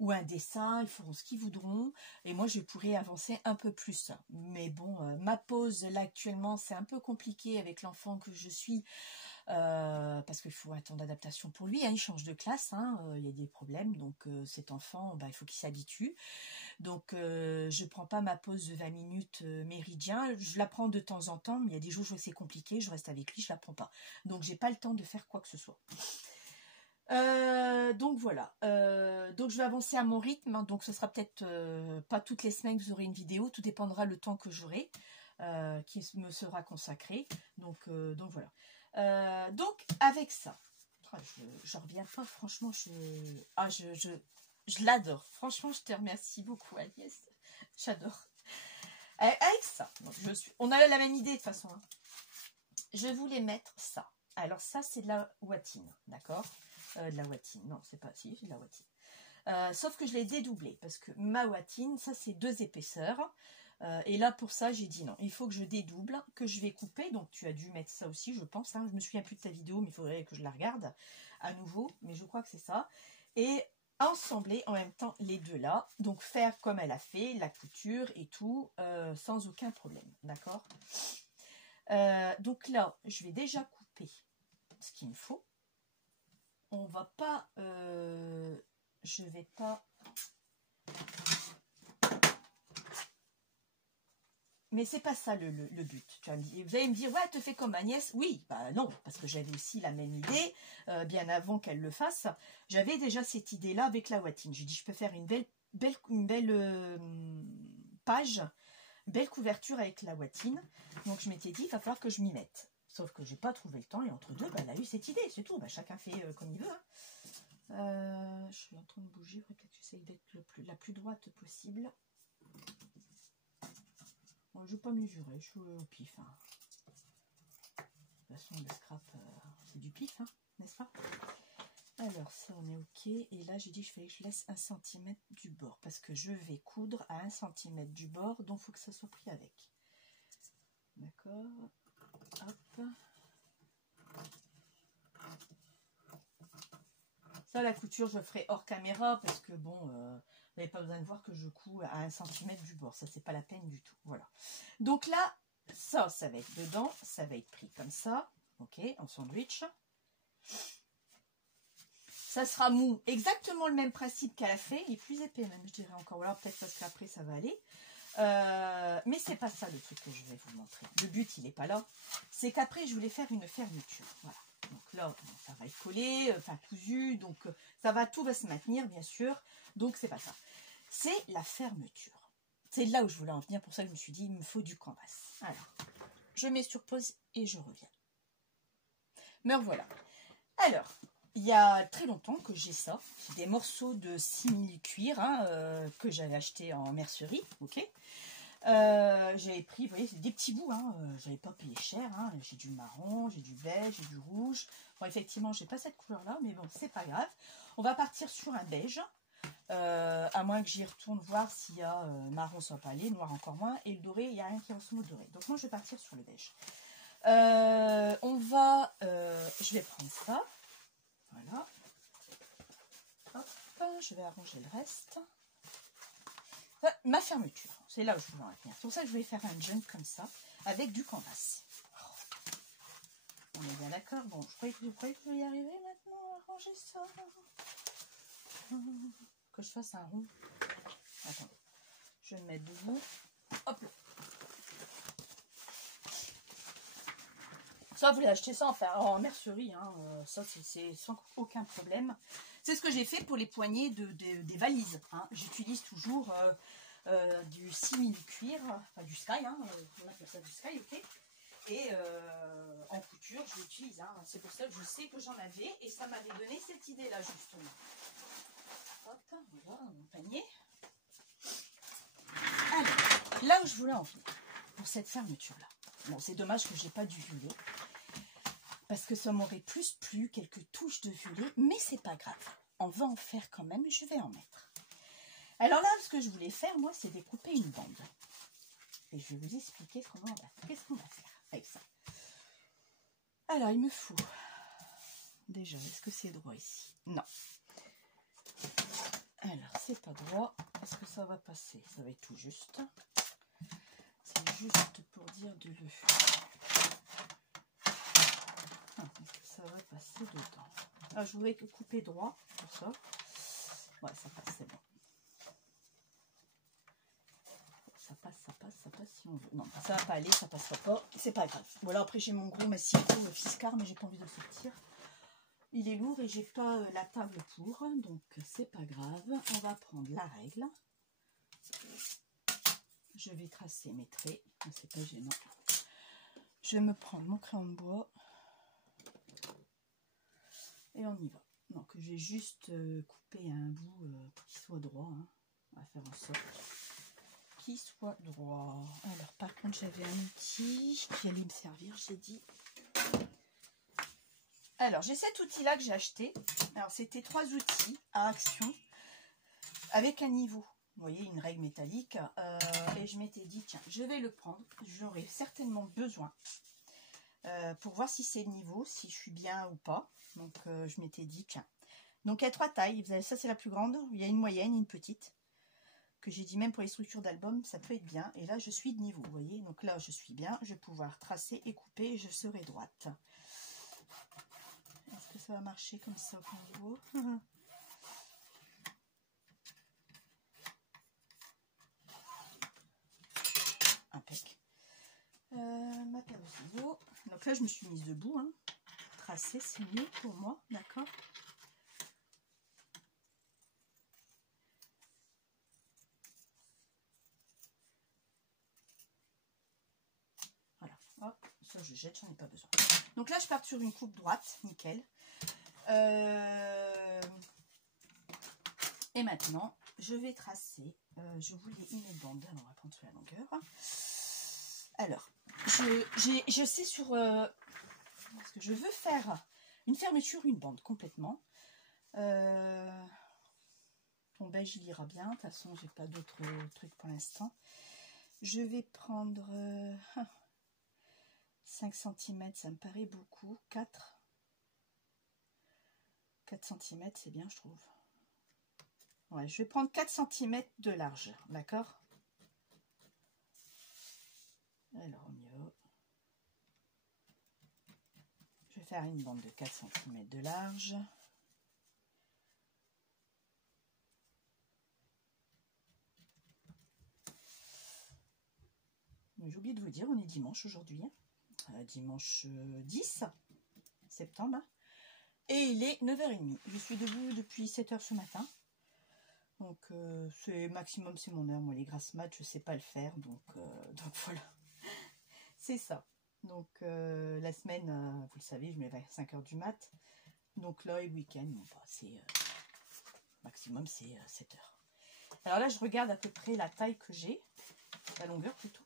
ou un dessin, ils feront ce qu'ils voudront et moi je pourrai avancer un peu plus. Mais bon, ma pause là actuellement, c'est un peu compliqué avec l'enfant que je suis. Parce qu'il faut un temps d'adaptation pour lui, hein, il change de classe, hein, il y a des problèmes, donc cet enfant, bah, il faut qu'il s'habitue. Donc je prends pas ma pause de 20 minutes méridien, je la prends de temps en temps, mais il y a des jours où c'est compliqué, je reste avec lui, je la prends pas. Donc j'ai pas le temps de faire quoi que ce soit. Donc voilà, donc je vais avancer à mon rythme, hein, donc ce sera peut-être pas toutes les semaines que vous aurez une vidéo, tout dépendra le temps que j'aurai, qui me sera consacré, donc voilà. Donc avec ça, je reviens pas, franchement, je l'adore. Franchement, je te remercie beaucoup, Agnès. J'adore. Avec ça, donc on a la même idée de toute façon. Hein. Je voulais mettre ça. Alors ça, c'est de la watine, d'accord, de la watine. Non, c'est pas si, c'est de la watine. Sauf que je l'ai dédoublé parce que ma watine, ça c'est 2 épaisseurs. Et là, pour ça, j'ai dit non, il faut que je dédouble, que je vais couper. Donc, tu as dû mettre ça aussi, je pense. Hein. Je me souviens plus de ta vidéo, mais il faudrait que je la regarde à nouveau. Mais je crois que c'est ça. Et ensembler en même temps les deux là. Donc, faire comme elle a fait, la couture et tout, sans aucun problème. D'accord. Donc là, je vais déjà couper ce qu'il me faut. On va pas... je vais pas... Mais c'est pas ça le but. Tu vas vous allez me dire, ouais, te fais comme Agnès. Oui, bah non, parce que j'avais aussi la même idée, bien avant qu'elle le fasse. J'avais déjà cette idée-là avec la watine. J'ai dit, je peux faire une belle page, une belle couverture avec la watine. Donc je m'étais dit, il va falloir que je m'y mette. Sauf que j'ai pas trouvé le temps et entre deux, bah, elle a eu cette idée, c'est tout. Bah, chacun fait comme il veut. Hein. Je suis en train de bouger, il faudrait peut-être que j'essaye d'être la plus droite possible. Bon, je ne vais pas mesurer, je suis au pif. Hein. De toute façon, le scrap, c'est du pif, hein, n'est-ce pas? Alors, ça, on est OK. Et là, j'ai dit que je laisse 1 cm du bord. Parce que je vais coudre à 1 cm du bord. Donc, il faut que ça soit pris avec. D'accord. Hop. Ça, la couture, je ferai hors caméra parce que bon, vous n'avez pas besoin de voir que je couds à 1 cm du bord. Ça, c'est pas la peine du tout. Voilà. Donc là, ça va être dedans. Ça va être pris comme ça. Ok, en sandwich. Ça sera mou. Exactement le même principe qu'elle a fait. Il est plus épais même, je dirais encore. Voilà, peut-être parce qu'après, ça va aller. Mais c'est pas ça le truc que je vais vous montrer. Le but, il n'est pas là. C'est qu'après, je voulais faire une fermeture. Voilà. Donc là, ça va être collé, enfin cousu. Donc, tout va se maintenir, bien sûr. Donc, c'est pas ça. C'est la fermeture. C'est là où je voulais en venir. Pour ça que je me suis dit, il me faut du canvas. Alors, je mets sur pause et je reviens. Me revoilà. Alors, il y a très longtemps que j'ai ça. C'est des morceaux de simili-cuir hein, que j'avais acheté en mercerie. Ok. J'avais pris, vous voyez, c'est des petits bouts. Hein, j'avais pas payé cher. Hein, j'ai du marron, j'ai du beige, j'ai du rouge. Bon, effectivement, j'ai pas cette couleur-là, mais bon, c'est pas grave. On va partir sur un beige. À moins que j'y retourne voir s'il y a marron sans palais, noir encore moins. Et le doré, il n'y a rien qui ressemble au doré. Donc moi, je vais partir sur le beige. Je vais prendre ça. Voilà. Hop, je vais arranger le reste. Ma fermeture, c'est là où je voulais en venir. C'est pour ça que je vais faire un jump comme ça, avec du canvas. On est bien d'accord. Bon, je croyais que je vais y arriver maintenant à arranger ça. Que je fasse un rond. Attendez, je vais me mettre debout. Hop là. Ça, vous voulez acheter ça en mercerie, hein, ça c'est sans aucun problème. C'est ce que j'ai fait pour les poignées des valises. Hein. J'utilise toujours du simili-cuir, enfin du sky, hein, on appelle ça du sky, ok. Et en couture, je l'utilise. Hein. C'est pour ça que je sais que j'en avais et ça m'avait donné cette idée-là justement. Hop, voilà mon panier. Alors, là où je voulais en venir, pour cette fermeture-là. Bon, c'est dommage que j'ai pas du violet. Parce que ça m'aurait plus plu, quelques touches de violet, mais c'est pas grave. On va en faire quand même, je vais en mettre. Alors là, ce que je voulais faire, moi, c'est découper une bande. Et je vais vous expliquer comment on va faire. Qu'est-ce qu'on va faire avec ça? Alors, il me faut... Déjà, est-ce que c'est droit ici? Non. Alors, c'est pas droit. Est-ce que ça va passer? Ça va être tout juste. C'est juste pour dire de le... Est-ce que ça va passer dedans? Alors, je voulais couper droit pour ça. Ouais, ça passe, c'est bon. Ça passe si on veut. Non, ça va pas aller, ça passera pas. C'est pas grave. Voilà, après j'ai mon gros massif Fiscar, mais j'ai pas envie de le sortir. Il est lourd et j'ai pas la table pour, donc c'est pas grave. On va prendre la règle. Je vais tracer mes traits, c'est pas gênant. Je vais me prendre mon crayon de bois. Et on y va. Donc j'ai juste coupé un bout pour qu'il soit droit. Hein. On va faire en sorte qu'il soit droit. Alors par contre j'avais un outil qui allait me servir, j'ai dit. Alors j'ai cet outil là que j'ai acheté. Alors c'était 3 outils à action avec un niveau. Vous voyez, une règle métallique. Et je m'étais dit, tiens, je vais le prendre. J'aurai certainement besoin pour voir si c'est le niveau, si je suis bien ou pas. Donc je m'étais dit, tiens. Donc il y a 3 tailles. Vous avez, ça c'est la plus grande. Il y a une moyenne, une petite. Que j'ai dit même pour les structures d'album, ça peut être bien. Et là je suis de niveau, vous voyez. Donc là je suis bien. Je vais pouvoir tracer et couper et je serai droite. Est-ce que ça va marcher comme ça au niveau? Impec. Ma paire de ciseaux. Donc là je me suis mise debout. Hein. Tracer c'est mieux pour moi, d'accord? Voilà, hop, ça je jette, j'en ai pas besoin. Donc là je pars sur une coupe droite, nickel. Et maintenant je vais tracer. Je voulais une bande, alors on va prendre sur la longueur. Alors, je sais sur... parce que je veux faire une fermeture, une bande complètement. Ton beige il ira bien, de toute façon j'ai pas d'autres trucs pour l'instant. Je vais prendre 5 cm, ça me paraît beaucoup. 4 4 cm, c'est bien, je trouve. Ouais, je vais prendre 4 cm de large, d'accord? Alors, mieux. Je vais faire une bande de 4 cm de large. J'ai oublié de vous dire, on est dimanche aujourd'hui. Dimanche 10 septembre. Et il est 9h30. Je suis debout depuis 7h ce matin. Donc, c'est maximum, c'est mon heure. Moi, les grasses mat, je ne sais pas le faire. Donc voilà. C'est ça. Donc, la semaine, vous le savez, je me lève à 5h du mat. Donc là, le week-end, bon, bah, c'est maximum, c'est 7h. Alors là, je regarde à peu près la taille que j'ai. La longueur plutôt.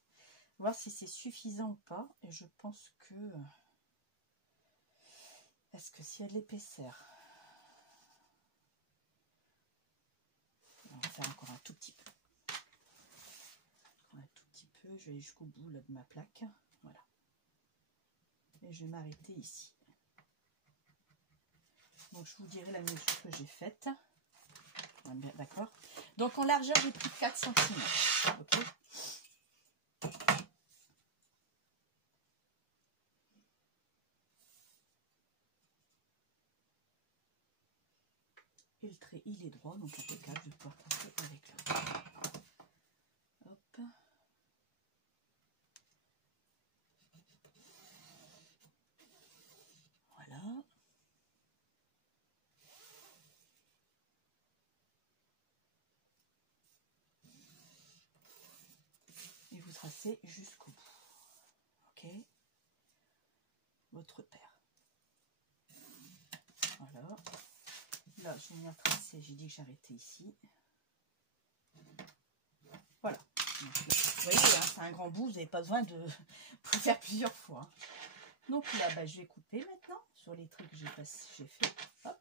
Voir si c'est suffisant ou pas. Et je pense que... Est-ce que s'il y a de l'épaisseur... On va faire encore un tout petit peu. Un tout petit peu. Je vais aller jusqu'au bout là, de ma plaque. Voilà. Et je vais m'arrêter ici. Donc je vous dirai la mesure que j'ai faite. D'accord. Donc en largeur, j'ai pris 4 cm. Ok. Et le trait, il est droit, donc impeccable, je vais pouvoir couper avec l'autre. Hop. Voilà. Et vous tracez jusqu'au bout. Ok. Votre repère. Voilà. Là, je vais venir tracer. J'ai dit que j'arrêtais ici. Voilà. Donc, là, vous voyez, hein, c'est un grand bout. Vous n'avez pas besoin de pour faire plusieurs fois. Donc là, bah, je vais couper maintenant sur les traits que j'ai fait. Hop.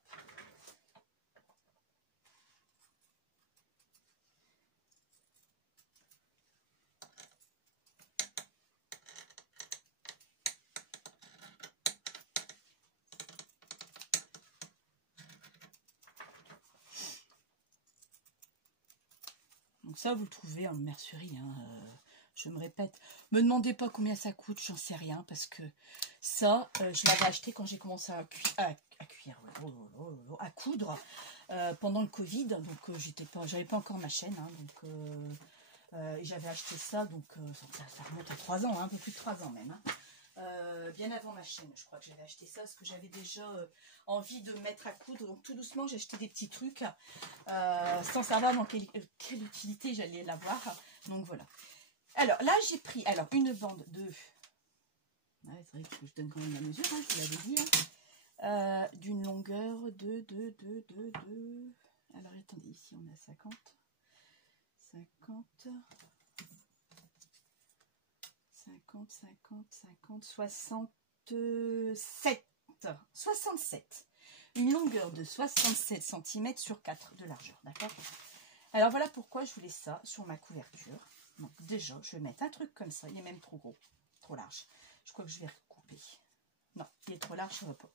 Donc ça, vous le trouvez en mercerie. Hein, je me répète. Me demandez pas combien ça coûte, j'en sais rien. Parce que ça, je l'avais acheté quand j'ai commencé à coudre pendant le Covid. Donc j'avais pas encore ma chaîne. Hein, donc j'avais acheté ça. Donc ça remonte à 3 ans, hein, un peu plus de 3 ans même. Hein. Bien avant ma chaîne, je crois que j'avais acheté ça parce que j'avais déjà envie de mettre à coudre. Donc tout doucement, j'ai acheté des petits trucs sans savoir dans quelle utilité j'allais l'avoir. Donc voilà. Alors là, j'ai pris une bande de... Ouais, c'est vrai que je donne quand même la mesure, hein, je vous l'avais dit. Hein. D'une longueur de... Alors attendez, ici on a 50. 67. Une longueur de 67 cm sur 4 de largeur, d'accord? Alors voilà pourquoi je voulais ça sur ma couverture. Donc déjà, je vais mettre un truc comme ça. Il est même trop gros, trop large. Je crois que je vais recouper. Non, il est trop large, ça ne va pas.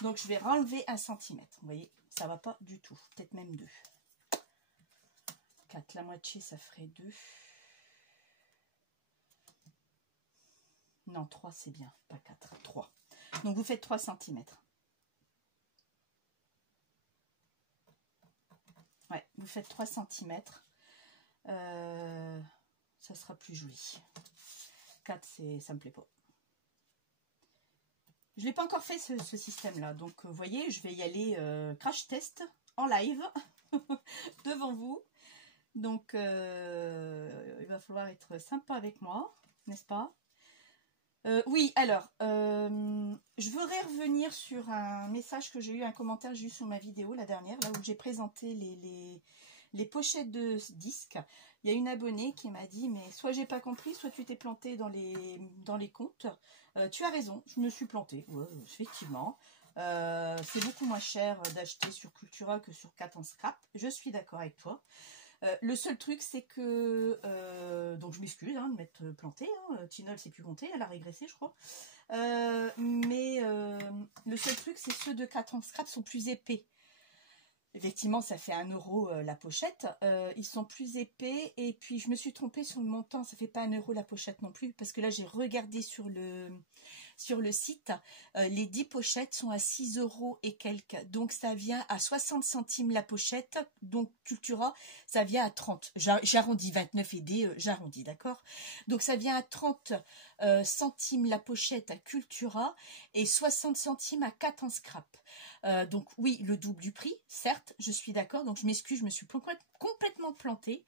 Donc je vais renlever 1 cm. Vous voyez, ça ne va pas du tout. Peut-être même 2. 4, la moitié, ça ferait 2. Non, 3 c'est bien, pas 4, 3. Donc vous faites 3 cm. Ouais, vous faites 3 cm. Ça sera plus joli. 4, ça me plaît pas. Je ne l'ai pas encore fait ce système-là. Donc vous voyez, je vais y aller crash test en live devant vous. Donc il va falloir être sympa avec moi, n'est-ce pas? Oui, alors, je voudrais revenir sur un message que j'ai eu, un commentaire juste sur ma vidéo, la dernière, là où j'ai présenté les pochettes de disques. Il y a une abonnée qui m'a dit, mais soit j'ai pas compris, soit tu t'es planté dans les comptes. Tu as raison, je me suis plantée, ouais, effectivement. C'est beaucoup moins cher d'acheter sur Cultura que sur Cat en Scrap. Je suis d'accord avec toi. Le seul truc, c'est que... donc, je m'excuse de m'être plantée. Tina, elle ne sait plus compter. Elle a régressé, je crois. Mais le seul truc, c'est ceux de 4 en scrap sont plus épais. Effectivement, ça fait 1 € la pochette. Ils sont plus épais. Et puis, je me suis trompée sur le montant. Ça fait pas 1 € la pochette non plus. Parce que là, j'ai regardé sur le site. Les 10 pochettes sont à 6 € et quelques. Donc, ça vient à 60 centimes la pochette. Donc, Cultura, ça vient à 30. J'arrondis 29 et des, j'arrondis, d'accord? Donc, ça vient à 30 centimes la pochette à Cultura et 60 centimes à 4 en scrap. Donc oui, le double du prix, certes, je suis d'accord. Donc je m'excuse, je me suis complètement plantée.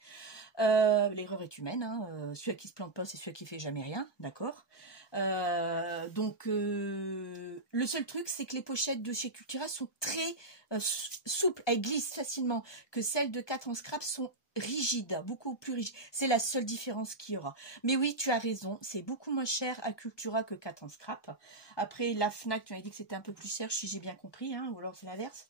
L'erreur est humaine. Celui qui se plante pas, c'est celui qui fait jamais rien, d'accord. Donc le seul truc, c'est que les pochettes de chez Cultura sont très souples, elles glissent facilement. Que celles de 4 en scrap sont rigides, beaucoup plus rigides. C'est la seule différence qu'il y aura. Mais oui, tu as raison, c'est beaucoup moins cher à Cultura que 4 en scrap. Après, la Fnac, tu m'as dit que c'était un peu plus cher, si j'ai bien compris, ou alors c'est l'inverse.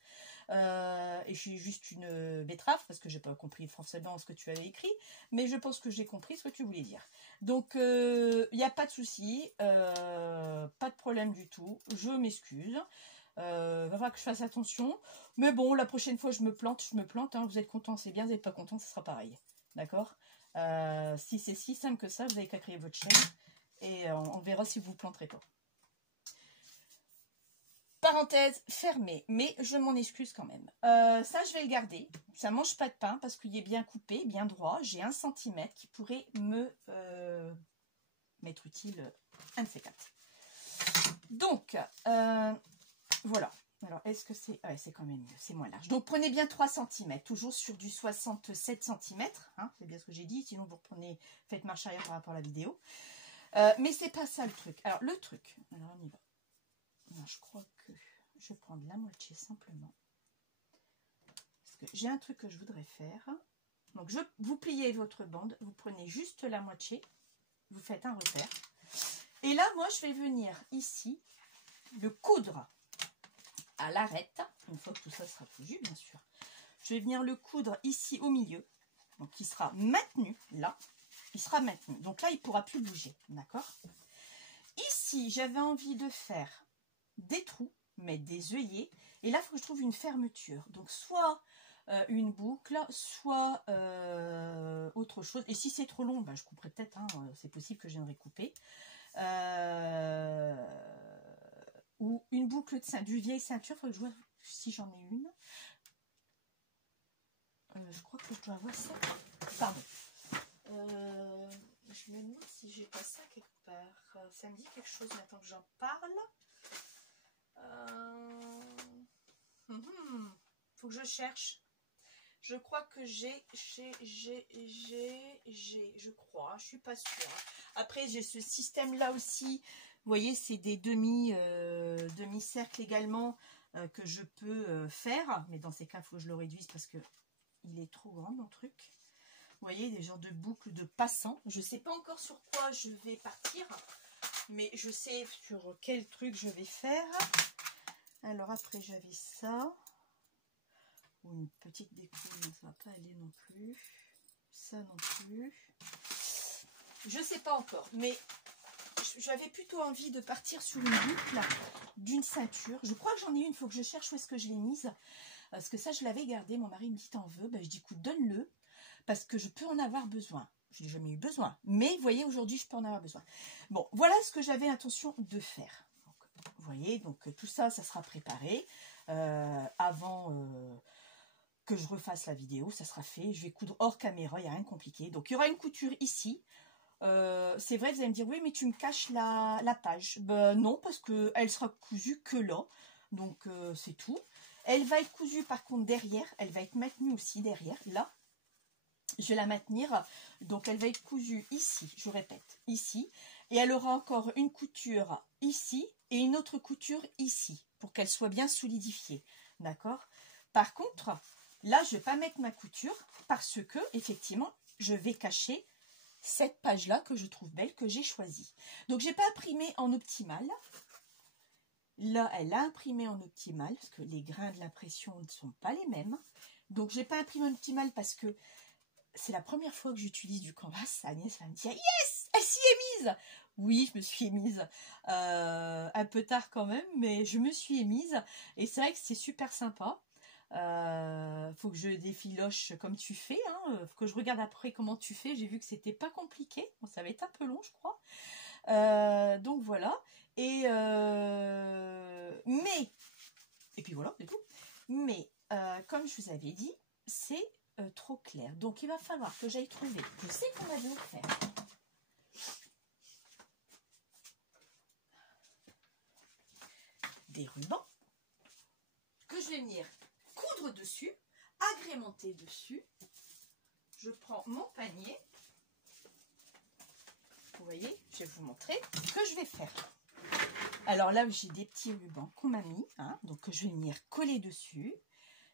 Et je suis juste une betterave, parce que j'ai pas compris forcément ce que tu avais écrit, mais je pense que j'ai compris ce que tu voulais dire. Donc, il n'y a pas de souci, pas de problème du tout, je m'excuse. Va falloir que je fasse attention. Mais bon, la prochaine fois je me plante. Vous êtes content, c'est bien. Vous n'êtes pas content, ce sera pareil. D'accord. Si c'est si simple que ça, vous n'avez qu'à créer votre chaîne. Et on verra si vous vous planterez pas. Parenthèse fermée, mais je m'en excuse quand même. Ça, je vais le garder. Ça ne mange pas de pain parce qu'il est bien coupé, bien droit. J'ai 1 centimètre qui pourrait me m'être utile, un de ces 4. Donc, voilà. Alors, est-ce que c'est... Ouais, c'est quand même mieux. C'est moins large. Donc, prenez bien 3 cm. Toujours sur du 67 cm. C'est bien ce que j'ai dit. Sinon, vous reprenez... Faites marche arrière par rapport à la vidéo. Mais c'est pas ça le truc. Alors, le truc... Alors, on y va. Alors, je crois que je vais prendre la moitié simplement. Parce que j'ai un truc que je voudrais faire. Donc, vous pliez votre bande. Vous prenez juste la moitié. Vous faites un repère. Et là, moi, je vais venir ici le coudre à l'arête, une fois que tout ça sera cousu, bien sûr. Je vais venir le coudre ici au milieu, donc il sera maintenu, là, il sera maintenu. Donc là, il ne pourra plus bouger, d'accord? Ici, j'avais envie de faire des trous, mettre des œillets, et là, il faut que je trouve une fermeture. Donc, soit une boucle, soit autre chose. Et si c'est trop long, bah, je couperai peut-être, c'est possible que je viendrai couper. Ou une boucle de du vieille ceinture, il faut que je vois si j'en ai une. Je crois que je dois avoir ça. Pardon. Je me demande si j'ai pas ça quelque part. Ça me dit quelque chose maintenant que j'en parle. Faut que je cherche. Je crois que j'ai, je crois, je suis pas sûre. Après, j'ai ce système-là aussi. Vous voyez, c'est des demi-cercles également que je peux faire. Mais dans ces cas, il faut que je le réduise parce que il est trop grand, mon truc. Vous voyez, des genres de boucles de passants. Je ne sais pas encore sur quoi je vais partir. Mais je sais sur quel truc je vais faire. Alors après, j'avais ça. Ou une petite découle, ça ne va pas aller non plus. Ça non plus. Je ne sais pas encore, mais j'avais plutôt envie de partir sur une boucle d'une ceinture. Je crois que j'en ai une, il faut que je cherche où est-ce que je l'ai mise. Parce que ça, je l'avais gardé. Mon mari me dit, t'en veux? Ben, je dis, écoute, donne-le, parce que je peux en avoir besoin. Je n'ai jamais eu besoin. Mais, vous voyez, aujourd'hui, je peux en avoir besoin. Bon, voilà ce que j'avais intention de faire. Donc, vous voyez, donc tout ça, ça sera préparé avant... que je refasse la vidéo, ça sera fait. Je vais coudre hors caméra, il n'y a rien de compliqué. Donc, il y aura une couture ici. C'est vrai, vous allez me dire, oui, mais tu me caches la page. Ben non, parce qu'elle sera cousue que là. Donc, c'est tout. Elle va être cousue, par contre, derrière. Elle va être maintenue aussi derrière, là. Je vais la maintenir. Donc, elle va être cousue ici, je répète, ici. Et elle aura encore une couture ici et une autre couture ici, pour qu'elle soit bien solidifiée. D'accord? Par contre... Là, je ne vais pas mettre ma couture parce que, effectivement, je vais cacher cette page-là que je trouve belle, que j'ai choisie. Donc, je n'ai pas imprimé en optimal. Là, elle a imprimé en optimal parce que les grains de l'impression ne sont pas les mêmes. Donc, je n'ai pas imprimé en optimal parce que c'est la première fois que j'utilise du canvas. Agnès va me dire, yes, elle s'y est mise. Oui, je me suis émise un peu tard quand même, mais je me suis émise. Et c'est vrai que c'est super sympa. Faut que je défiloche comme tu fais. Hein. Faut que je regarde après comment tu fais. J'ai vu que c'était pas compliqué. Bon, ça va être un peu long, je crois. Donc voilà. Et puis voilà, c'est tout. Mais comme je vous avais dit, c'est trop clair. Donc il va falloir que j'aille trouver. Je sais qu'on m'avait offert des rubans que je vais venir coudre dessus, agrémenter dessus. Je prends mon panier. Vous voyez, je vais vous montrer ce que je vais faire. Alors là, j'ai des petits rubans qu'on m'a mis, hein, donc que je vais venir coller dessus.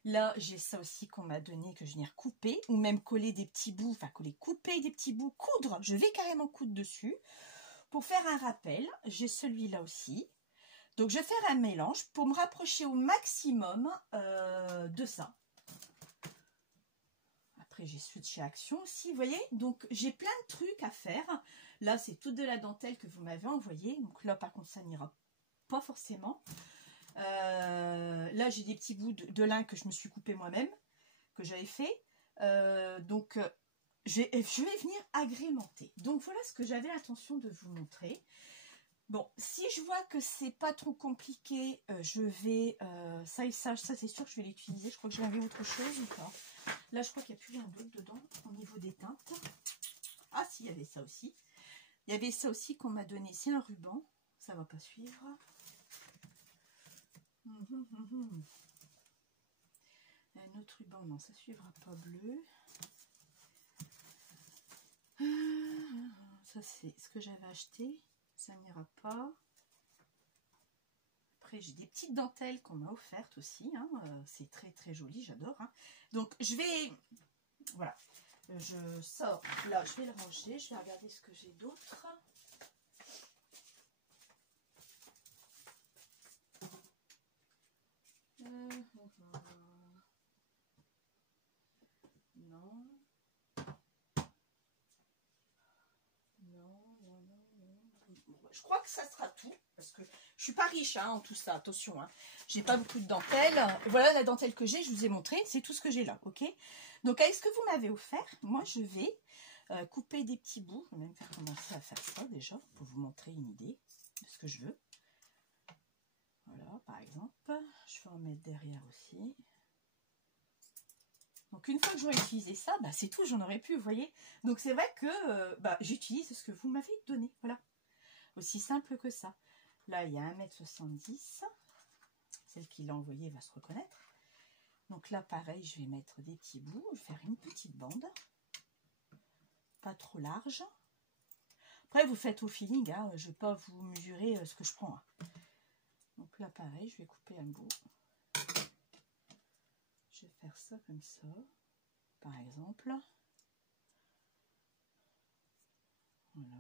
Là, j'ai ça aussi qu'on m'a donné, que je vais venir couper, ou même coller des petits bouts, enfin couper des petits bouts, coudre. Je vais carrément coudre dessus. Pour faire un rappel, j'ai celui-là aussi. Donc, je vais faire un mélange pour me rapprocher au maximum de ça. Après, j'ai celui de chez Action aussi, vous voyez. Donc, j'ai plein de trucs à faire. Là, c'est toute de la dentelle que vous m'avez envoyée. Donc là, par contre, ça n'ira pas forcément. Là, j'ai des petits bouts de lin que je me suis coupé moi-même, que j'avais fait. Je vais venir agrémenter. Donc, voilà ce que j'avais l'intention de vous montrer. Bon, si je vois que c'est pas trop compliqué, je vais... ça c'est sûr que je vais l'utiliser. Je crois que j'avais autre chose ou pas. Là, je crois qu'il n'y a plus rien d'autre dedans au niveau des teintes. Ah, si, il y avait ça aussi. Il y avait ça aussi qu'on m'a donné. C'est un ruban. Ça va pas suivre. Un autre ruban. Non, ça suivra pas bleu. Ça, c'est ce que j'avais acheté. Ça n'ira pas. Après, j'ai des petites dentelles qu'on m'a offertes aussi. Hein. C'est très très joli, j'adore. Hein. Donc, je vais... Voilà. Je sors. Là, je vais le ranger. Je vais regarder ce que j'ai d'autre. Je crois que ça sera tout, parce que je suis pas riche hein, en tout ça, attention. Hein. J'ai pas beaucoup de dentelle. Voilà la dentelle que j'ai, je vous ai montré, c'est tout ce que j'ai là, ok. Donc avec ce que vous m'avez offert, moi je vais couper des petits bouts. Je vais même faire commencer à faire ça déjà, pour vous montrer une idée de ce que je veux. Voilà, par exemple, je vais en mettre derrière aussi. Donc une fois que j'aurai utilisé ça, bah, c'est tout, j'en aurais plus, vous voyez. Donc c'est vrai que j'utilise ce que vous m'avez donné, voilà. Aussi simple que ça. Là, il y a 1,70 m. Celle qui l'a envoyé va se reconnaître. Donc là, pareil, je vais mettre des petits bouts. Je vais faire une petite bande. Pas trop large. Après, vous faites au feeling. Hein, je ne vais pas vous mesurer ce que je prends. Hein. Donc là, pareil, je vais couper un bout. Je vais faire ça comme ça. Par exemple. Voilà.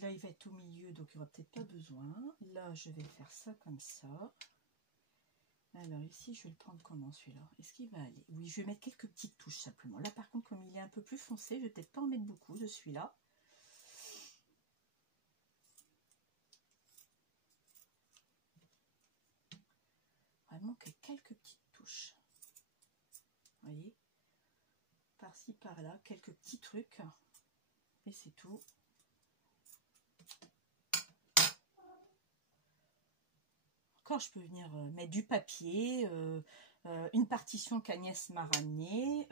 Là, il va être au milieu, donc il n'y aura peut-être pas besoin. Là, je vais faire ça comme ça. Alors ici, je vais le prendre comment celui-là? Est-ce qu'il va aller? Oui, je vais mettre quelques petites touches simplement. Là, par contre, comme il est un peu plus foncé, je vais peut-être pas en mettre beaucoup de celui-là. Vraiment que quelques petites touches. Vous voyez? Par-ci, par-là, quelques petits trucs. Et c'est tout. Encore, je peux venir mettre du papier, une partition qu'Agnès m'a ramené,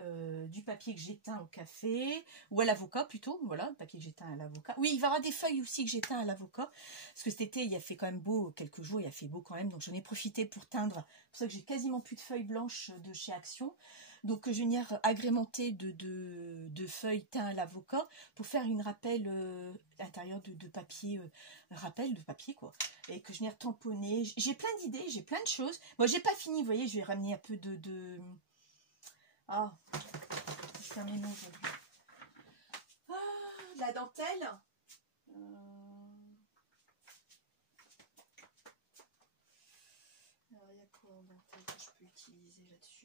du papier que j'éteins au café, ou à l'avocat plutôt, voilà, le papier que j'éteins à l'avocat. Oui, il va y avoir des feuilles aussi que j'éteins à l'avocat, parce que cet été, il a fait quand même beau, quelques jours, il a fait beau quand même, donc j'en ai profité pour teindre. C'est pour ça que j'ai quasiment plus de feuilles blanches de chez Action. Donc, je vais venir agrémenter de feuilles teintes à l'avocat pour faire une rappel à l'intérieur de papier, rappel de papier, quoi. Et que je viens tamponner. J'ai plein d'idées, j'ai plein de choses. Moi, j'ai pas fini, vous voyez, je vais ramener un peu Ah, c'est un mélange aujourd'hui. Ah, la dentelle. Alors, il y a quoi en dentelle que je peux utiliser là-dessus?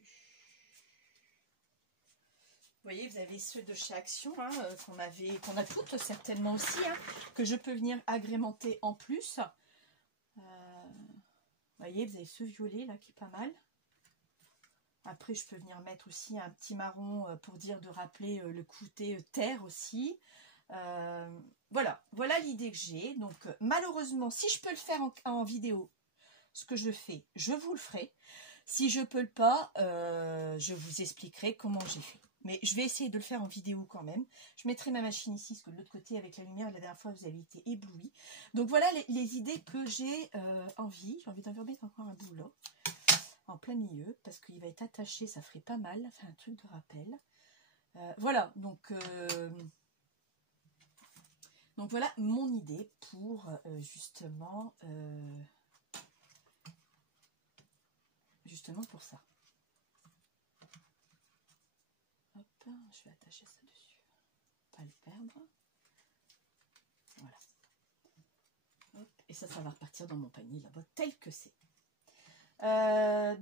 voyez, vous avez ceux de chez Action, hein, qu'on a toutes certainement aussi, hein, que je peux venir agrémenter en plus. Vous voyez, vous avez ce violet là qui est pas mal. Après, je peux venir mettre aussi un petit marron pour dire de rappeler le côté terre aussi. Voilà l'idée que j'ai. Donc, malheureusement, si je peux le faire en vidéo, ce que je fais, je vous le ferai. Si je peux pas, je vous expliquerai comment j'ai fait. Mais je vais essayer de le faire en vidéo quand même. Je mettrai ma machine ici, parce que de l'autre côté, avec la lumière, la dernière fois, vous avez été éblouis. Donc, voilà les idées que j'ai envie. J'ai envie d'en remettre encore un bout là, en plein milieu, parce qu'il va être attaché, ça ferait pas mal. Enfin, un truc de rappel. Voilà, donc voilà mon idée pour justement pour ça. Hop, je vais attacher ça dessus. Pas le perdre. Voilà. Hop, et ça va repartir dans mon panier là-bas, tel que c'est.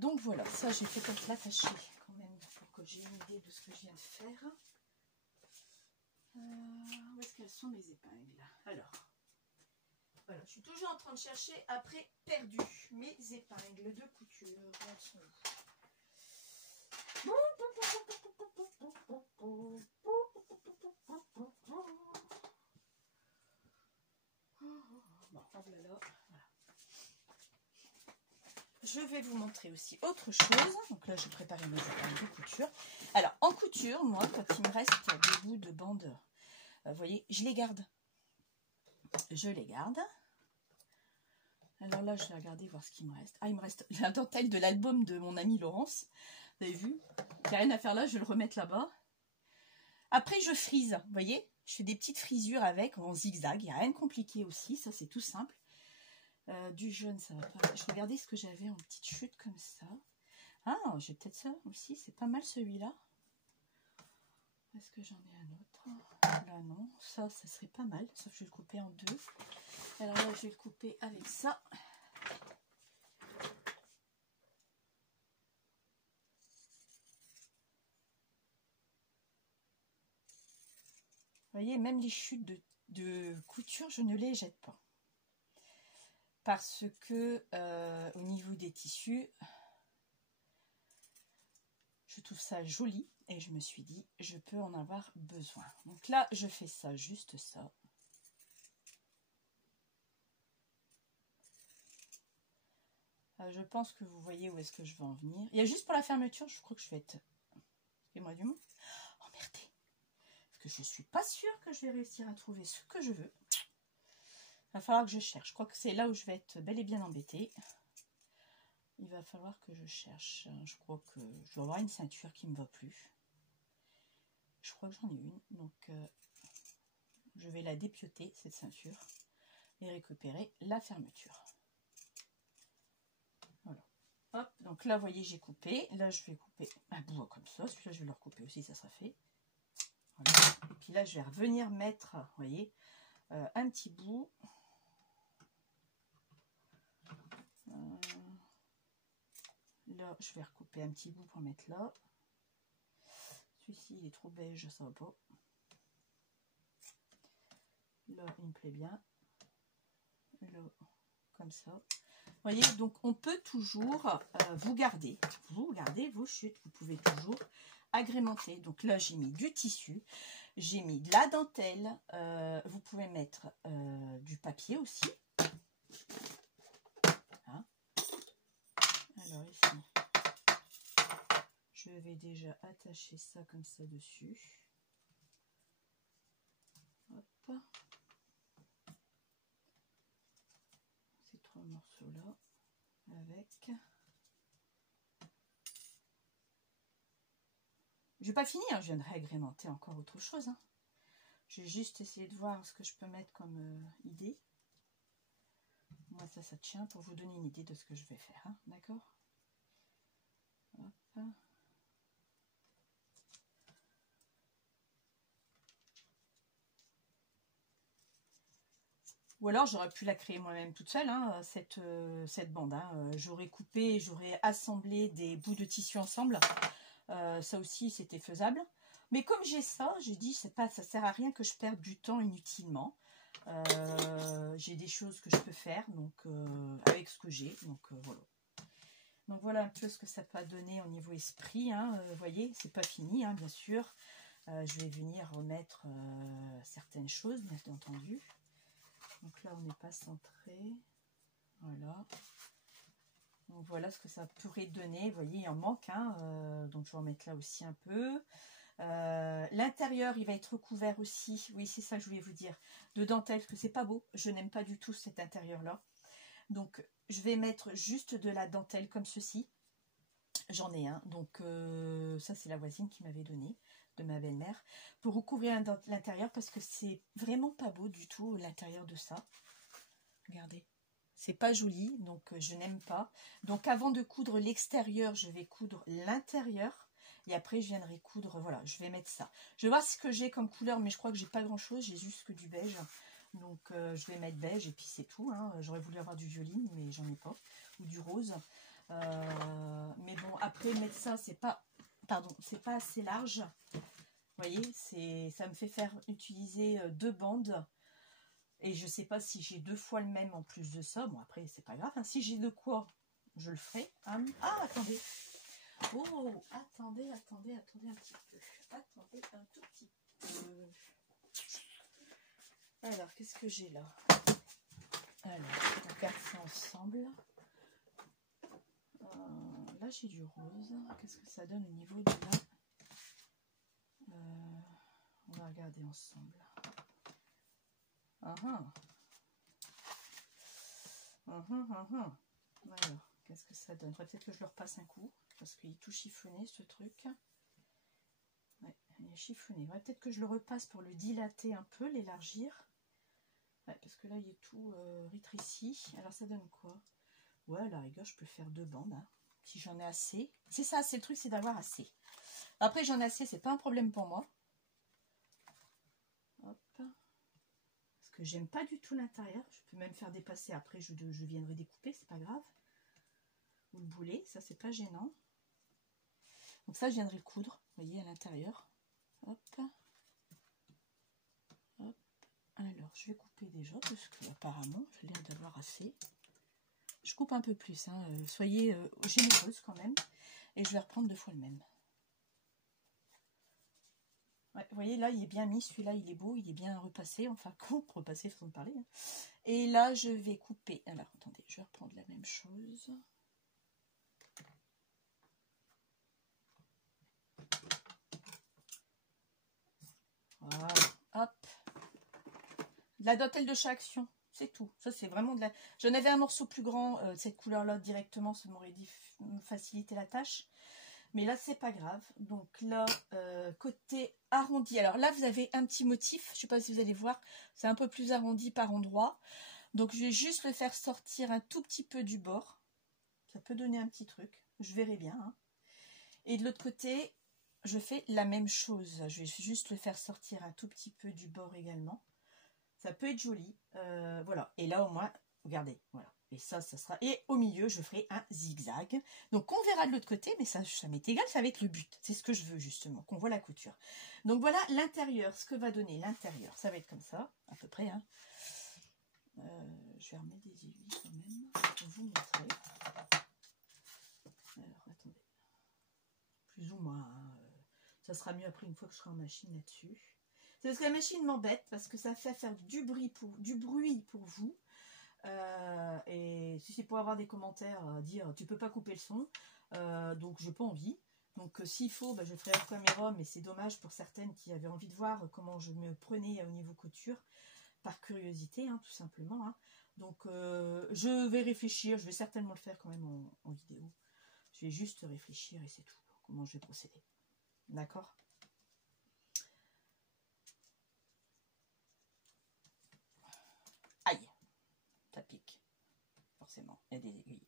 Donc voilà, ça j'ai fait comme l'attacher quand même pour que j'ai une idée de ce que je viens de faire. Où est-ce qu'elles sont mes épingles? Alors, voilà, je suis toujours en train de chercher après perdu mes épingles de couture. Elles sont où? Bon, hop là, voilà. Je vais vous montrer aussi autre chose. Donc là, je prépare mes épingles de couture. Alors, en couture, moi, quand il me reste des bouts de bande, vous voyez, je les garde. Je les garde. Alors là, je vais regarder voir ce qu'il me reste. Ah, il me reste la dentelle de l'album de mon amie Laurence. Vous avez vu? Il n'y a rien à faire là, je vais le remettre là-bas. Après, je frise. Vous voyez? Je fais des petites frisures avec en zigzag. Il n'y a rien de compliqué aussi. Ça, c'est tout simple. Du jaune, ça va pas. Je regardais ce que j'avais en petite chute comme ça. Ah, j'ai peut-être ça aussi. C'est pas mal celui-là. Est-ce que j'en ai un autre? Là, non. Ça serait pas mal. Sauf que je vais le couper en deux. Alors là, je vais le couper avec ça. Vous voyez, même les chutes de couture, je ne les jette pas. Parce que au niveau des tissus, je trouve ça joli et je me suis dit, je peux en avoir besoin. Donc là, je fais ça, juste ça. Je pense que vous voyez où est-ce que je veux en venir. Il y a juste pour la fermeture, je crois que je vais être... Excusez-moi du mot. Emmerdée. Parce que je ne suis pas sûre que je vais réussir à trouver ce que je veux. Il va falloir que je cherche. Je crois que c'est là où je vais être bel et bien embêtée. Il va falloir que je cherche. Je crois que je dois avoir une ceinture qui ne me va plus. Je crois que j'en ai une. Donc, je vais la dépioter, cette ceinture, et récupérer la fermeture. Voilà. Hop, donc là, vous voyez, j'ai coupé. Là, je vais couper un bout comme ça. Celui-là, je vais le recouper aussi, ça sera fait. Voilà. Et puis là, je vais revenir mettre, vous voyez, un petit bout. Là, je vais recouper un petit bout pour mettre là. Celui-ci, il est trop beige, ça va pas. Là, il me plaît bien. Là, comme ça. Vous voyez, donc on peut toujours vous gardez vos chutes. Vous pouvez toujours agrémenter. Donc là, j'ai mis du tissu. J'ai mis de la dentelle. Vous pouvez mettre du papier aussi. Hein? Alors ici, je vais déjà attacher ça comme ça dessus. Hop. Ces trois morceaux là avec. Je n'ai pas fini, hein, je viendrai agrémenter encore autre chose. Hein. Je vais juste essayer de voir ce que je peux mettre comme idée. Moi, ça tient pour vous donner une idée de ce que je vais faire. Hein, d'accord? Hop. Ou alors, j'aurais pu la créer moi-même toute seule, hein, cette bande. Hein. J'aurais coupé, j'aurais assemblé des bouts de tissu ensemble. Ça aussi, c'était faisable. Mais comme j'ai ça, j'ai dit, ça sert à rien que je perde du temps inutilement. J'ai des choses que je peux faire, donc avec ce que j'ai, donc voilà. Donc voilà un peu ce que ça peut donner au niveau esprit, hein. Vous voyez, c'est pas fini, hein, bien sûr. Je vais venir remettre certaines choses, bien entendu. Donc là, on n'est pas centré. Voilà. Donc voilà ce que ça pourrait donner. Vous voyez, il en manque, hein. Donc je vais en mettre là aussi un peu. L'intérieur, il va être recouvert aussi. Oui, c'est ça que je voulais vous dire. De dentelle, parce que c'est pas beau. Je n'aime pas du tout cet intérieur-là. Donc, je vais mettre juste de la dentelle comme ceci. J'en ai un. Donc, ça, c'est la voisine qui m'avait donné, de ma belle-mère, pour recouvrir l'intérieur, parce que c'est vraiment pas beau du tout, l'intérieur de ça. Regardez. C'est pas joli, donc je n'aime pas. Donc, avant de coudre l'extérieur, je vais coudre l'intérieur. Et après, je viendrai coudre, voilà, je vais mettre ça. Je vais voir ce que j'ai comme couleur, mais je crois que j'ai pas grand-chose. J'ai juste que du beige. Donc, je vais mettre beige et puis c'est tout, hein. J'aurais voulu avoir du violine, mais j'en ai pas. Ou du rose. Mais bon, après, mettre ça, c'est pas... Pardon, c'est pas assez large. Vous voyez, ça me fait faire utiliser 2 bandes. Et je sais pas si j'ai 2 fois le même en plus de ça. Bon, après, c'est pas grave, hein. Si j'ai de quoi, je le ferai. Hein. Ah, attendez. Oh, attendez un petit peu. Attendez un tout petit peu. Alors, qu'est-ce que j'ai là? Alors, on regarde ça ensemble. Là, j'ai du rose. Qu'est-ce que ça donne au niveau de là? On va regarder ensemble. Alors, qu'est-ce que ça donne? Peut-être que je le repasse un coup, parce qu'il est tout chiffonné, ce truc. Ouais, il est chiffonné. Ouais, peut-être que je le repasse pour le dilater un peu, l'élargir. Ouais, parce que là, il est tout rétréci. Alors, ça donne quoi? Ouais, à la rigueur, je peux faire 2 bandes, hein, si j'en ai assez. C'est ça, c'est le truc, c'est d'avoir assez. Après, j'en ai assez, c'est pas un problème pour moi. Hop. Parce que j'aime pas du tout l'intérieur. Je peux même faire dépasser. Après, je viendrai découper, c'est pas grave. Ou le boulet, ça, c'est pas gênant. Donc ça, je viendrai le coudre, vous voyez, à l'intérieur. Hop. Hop. Alors, je vais couper déjà, parce que apparemment, j'ai l'air d'avoir assez. Je coupe un peu plus, hein. Soyez généreuse quand même. Et je vais reprendre 2 fois le même. Ouais, vous voyez, là, il est bien mis. Celui-là, il est beau, il est bien repassé. Enfin, repassé, façon de parler. Hein. Et là, je vais couper. Alors, attendez, je vais reprendre la même chose. Voilà, hop. De la dentelle de chez Action, c'est tout. Ça, c'est vraiment de la... J'en avais un morceau plus grand, cette couleur-là, directement, ça m'aurait facilité la tâche. Mais là, c'est pas grave. Donc là, côté arrondi. Alors là, vous avez un petit motif. Je sais pas si vous allez voir. C'est un peu plus arrondi par endroit. Donc, je vais juste le faire sortir un tout petit peu du bord. Ça peut donner un petit truc. Je verrai bien. Hein. Et de l'autre côté, je fais la même chose. Je vais juste le faire sortir un tout petit peu du bord également. Ça peut être joli. Voilà. Et là, au moins, regardez. Voilà. Et ça sera... Et au milieu, je ferai un zigzag. Donc, on verra de l'autre côté, mais ça m'est égal, ça va être le but. C'est ce que je veux, justement, qu'on voit la couture. Donc, voilà l'intérieur. Ce que va donner l'intérieur, ça va être comme ça, à peu près. Hein. Je vais remettre des aiguilles quand même, pour vous montrer. Alors, attendez. Plus ou moins. Hein. Ça sera mieux après, une fois que je serai en machine là-dessus. C'est parce que la machine m'embête, parce que ça fait faire du bruit pour vous. Et si c'est pour avoir des commentaires, dire tu peux pas couper le son, donc j'ai pas envie. Donc s'il faut, je ferai la caméra, mais c'est dommage pour certaines qui avaient envie de voir comment je me prenais au niveau couture, par curiosité, hein, tout simplement. Hein. Donc je vais réfléchir, je vais certainement le faire quand même en vidéo. Je vais juste réfléchir et c'est tout, comment je vais procéder. D'accord ? Aïe, ça pique. Forcément, il y a des aiguilles.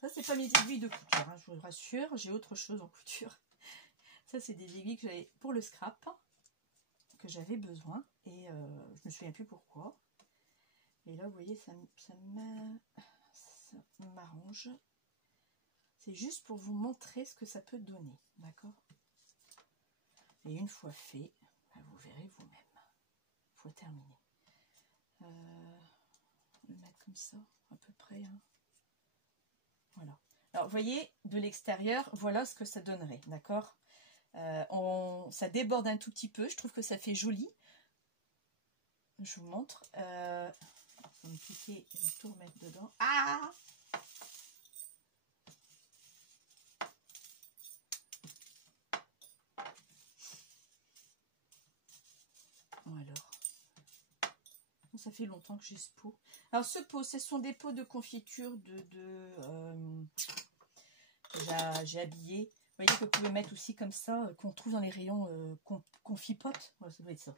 Ça, c'est pas mes aiguilles de couture, hein, je vous rassure, j'ai autre chose en couture. Ça, c'est des aiguilles que j'avais pour le scrap, que j'avais besoin, et je me souviens plus pourquoi. Et là, vous voyez, ça m'arrange. C'est juste pour vous montrer ce que ça peut donner, d'accord? Et une fois fait, bah, vous verrez vous-même. Il faut terminer. Le mettre comme ça, à peu près. Hein. Voilà. Alors, vous voyez, de l'extérieur, voilà ce que ça donnerait, d'accord? Ça déborde un tout petit peu. Je trouve que ça fait joli. Je vous montre. Je vais me piquer, je vais tout remettre dedans. Ah! Bon alors. Ça fait longtemps que j'ai ce pot. Alors ce pot, ce sont des pots de confiture j'ai habillé. Vous voyez que vous pouvez mettre aussi comme ça, qu'on trouve dans les rayons confipote. Voilà, ça doit être ça.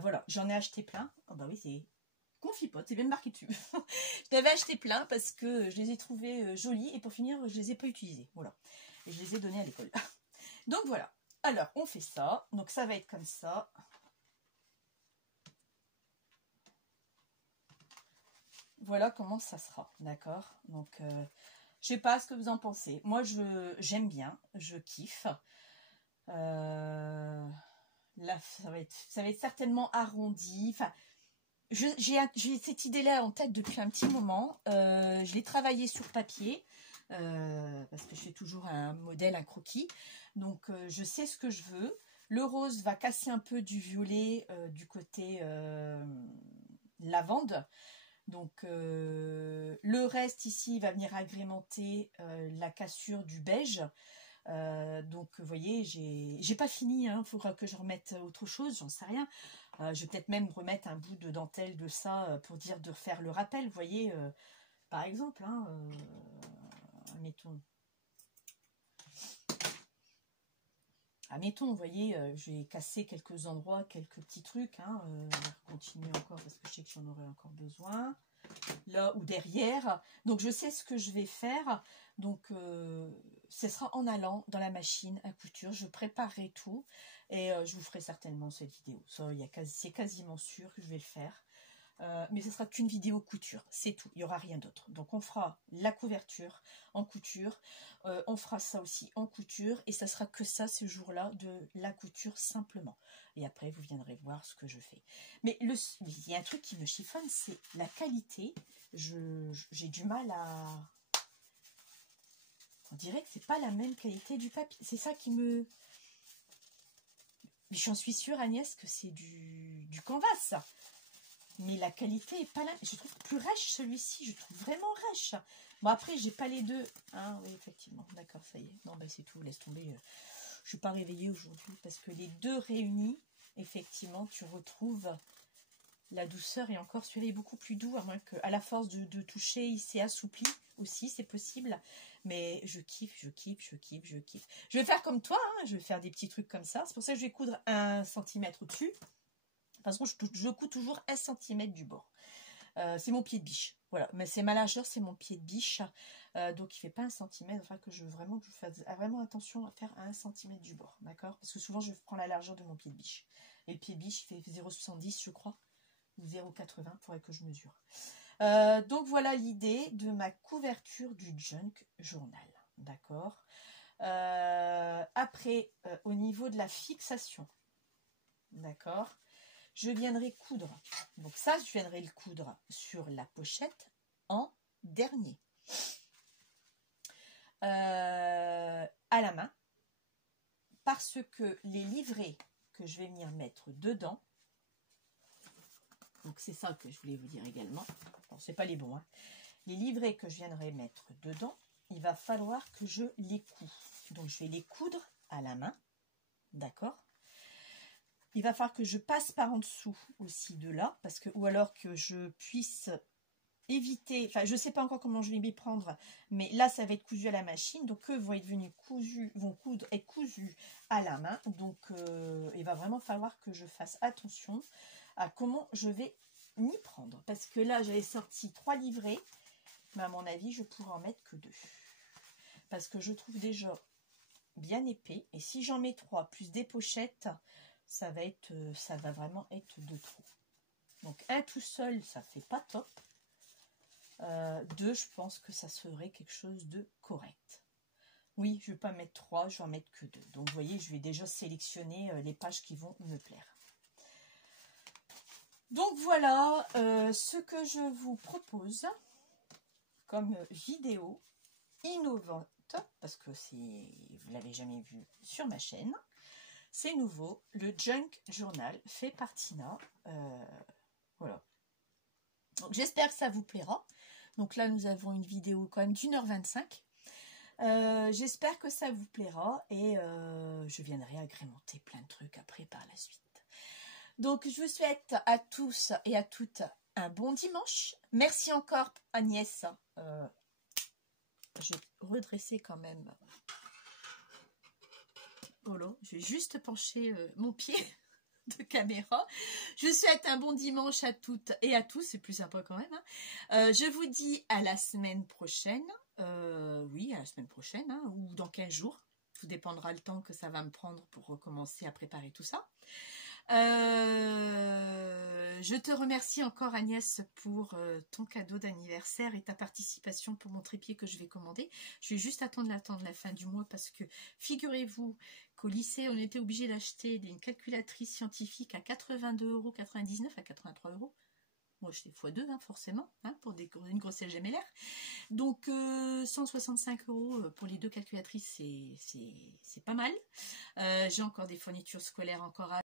Voilà, j'en ai acheté plein. Ah bah oui, c'est confipote, c'est bien marqué dessus. Je l'avais acheté plein parce que je les ai trouvés jolis et pour finir, je les ai pas utilisés. Voilà. Et je les ai donnés à l'école. Donc voilà. Alors, on fait ça. Donc ça va être comme ça. Voilà comment ça sera, d'accord? Donc, je sais pas ce que vous en pensez. Moi, j'aime bien, je kiffe. Là, ça va être certainement arrondi. Enfin, j'ai cette idée-là en tête depuis un petit moment. Je l'ai travaillé sur papier parce que je fais toujours un modèle, un croquis. Donc, je sais ce que je veux. Le rose va casser un peu du violet du côté lavande. Donc, le reste ici va venir agrémenter la cassure du beige. Donc, vous voyez, j'ai pas fini. Il faudra que je remette autre chose, j'en sais rien. Je vais peut-être même remettre un bout de dentelle de ça pour dire de refaire le rappel. Vous voyez, par exemple, admettons, vous voyez, j'ai cassé quelques endroits, quelques petits trucs. On va continuer encore parce que je sais que j'en aurai encore besoin. Là ou derrière. Donc, je sais ce que je vais faire. Donc, ce sera en allant dans la machine à couture. Je préparerai tout et je vous ferai certainement cette vidéo. Ça, c'est quasiment sûr que je vais le faire. Mais ce sera qu'une vidéo couture, c'est tout, il n'y aura rien d'autre. Donc on fera la couverture en couture, on fera ça aussi en couture, et ça sera que ça ce jour-là, de la couture simplement. Et après vous viendrez voir ce que je fais. Mais il y a un truc qui me chiffonne, c'est la qualité. J'ai du mal à... On dirait que c'est pas la même qualité du papier, c'est ça qui me... Mais j'en suis sûre, Agnès, que c'est du canvas, ça. Mais la qualité est pas là. Je trouve plus rêche celui-ci. Je trouve vraiment rêche. Bon, après, j'ai pas les deux. Ah oui, effectivement. D'accord, ça y est. Non, ben c'est tout. Laisse tomber. Je suis pas réveillée aujourd'hui parce que les deux réunis, effectivement, tu retrouves la douceur. Et encore, celui-là est beaucoup plus doux. À moins qu'à la force de toucher, il s'est assoupli aussi. C'est possible. Mais je kiffe, je kiffe, je kiffe, je kiffe. Je vais faire comme toi. Je vais faire des petits trucs comme ça. C'est pour ça que je vais coudre 1 cm au-dessus. De toute façon, je couds toujours 1 cm du bord. C'est mon pied de biche. Voilà, mais c'est ma largeur, c'est mon pied de biche. Donc, il ne fait pas 1 cm. Enfin, que je fasse vraiment attention à faire 1 cm du bord. D'accord? Parce que souvent, je prends la largeur de mon pied de biche. Et le pied de biche, il fait 0,70, je crois. Ou 0,80. Il faudrait que je mesure. Donc, voilà l'idée de ma couverture du Junk Journal. D'accord? Après, au niveau de la fixation. D'accord? Je viendrai coudre. Donc ça, je viendrai le coudre sur la pochette en dernier. À la main. Parce que les livrets que je vais venir mettre dedans, donc c'est ça que je voulais vous dire également. Bon, c'est pas les bons. Les livrets que je viendrai mettre dedans, il va falloir que je les couds. Donc je vais les coudre à la main. D'accord? Il va falloir que je passe par en dessous aussi de là, parce que, ou alors que je puisse éviter, enfin je ne sais pas encore comment je vais m'y prendre, mais là ça va être cousu à la machine, donc eux vont être venus être cousus à la main, donc il va vraiment falloir que je fasse attention à comment je vais m'y prendre, parce que là j'avais sorti 3 livrets, mais à mon avis je pourrais en mettre que 2, parce que je trouve déjà bien épais, et si j'en mets 3 plus des pochettes, ça va vraiment être de trop. Donc un tout seul, ça fait pas top. 2, je pense que ça serait quelque chose de correct. Oui, je ne vais pas mettre 3, je vais en mettre que 2. Donc, vous voyez, je vais déjà sélectionner les pages qui vont me plaire. Donc, voilà ce que je vous propose comme vidéo innovante, parce que vous ne l'avez jamais vu sur ma chaîne. C'est nouveau, le Junk Journal fait par Tina. Voilà. Donc, j'espère que ça vous plaira. Donc là, nous avons une vidéo quand même d'1h25. J'espère que ça vous plaira et je viendrai agrémenter plein de trucs après par la suite. Donc, je vous souhaite à tous et à toutes un bon dimanche. Merci encore Agnès. Je vais redresser quand même. Voilà, je vais juste pencher mon pied de caméra. Je vous souhaite un bon dimanche à toutes et à tous. C'est plus sympa quand même. Hein. Je vous dis à la semaine prochaine. Oui, à la semaine prochaine, hein, ou dans 15 jours. Tout dépendra le temps que ça va me prendre pour recommencer à préparer tout ça. Je te remercie encore Agnès pour ton cadeau d'anniversaire et ta participation pour mon trépied que je vais commander. Je vais juste attendre la fin du mois parce que figurez-vous qu'au lycée on était obligé d'acheter une calculatrice scientifique à 82,99 € à 83 €. Moi, je fais x2, hein, forcément, hein, pour une grosse LGMLR. Donc, 165 € pour les deux calculatrices, c'est pas mal. J'ai encore des fournitures scolaires encore à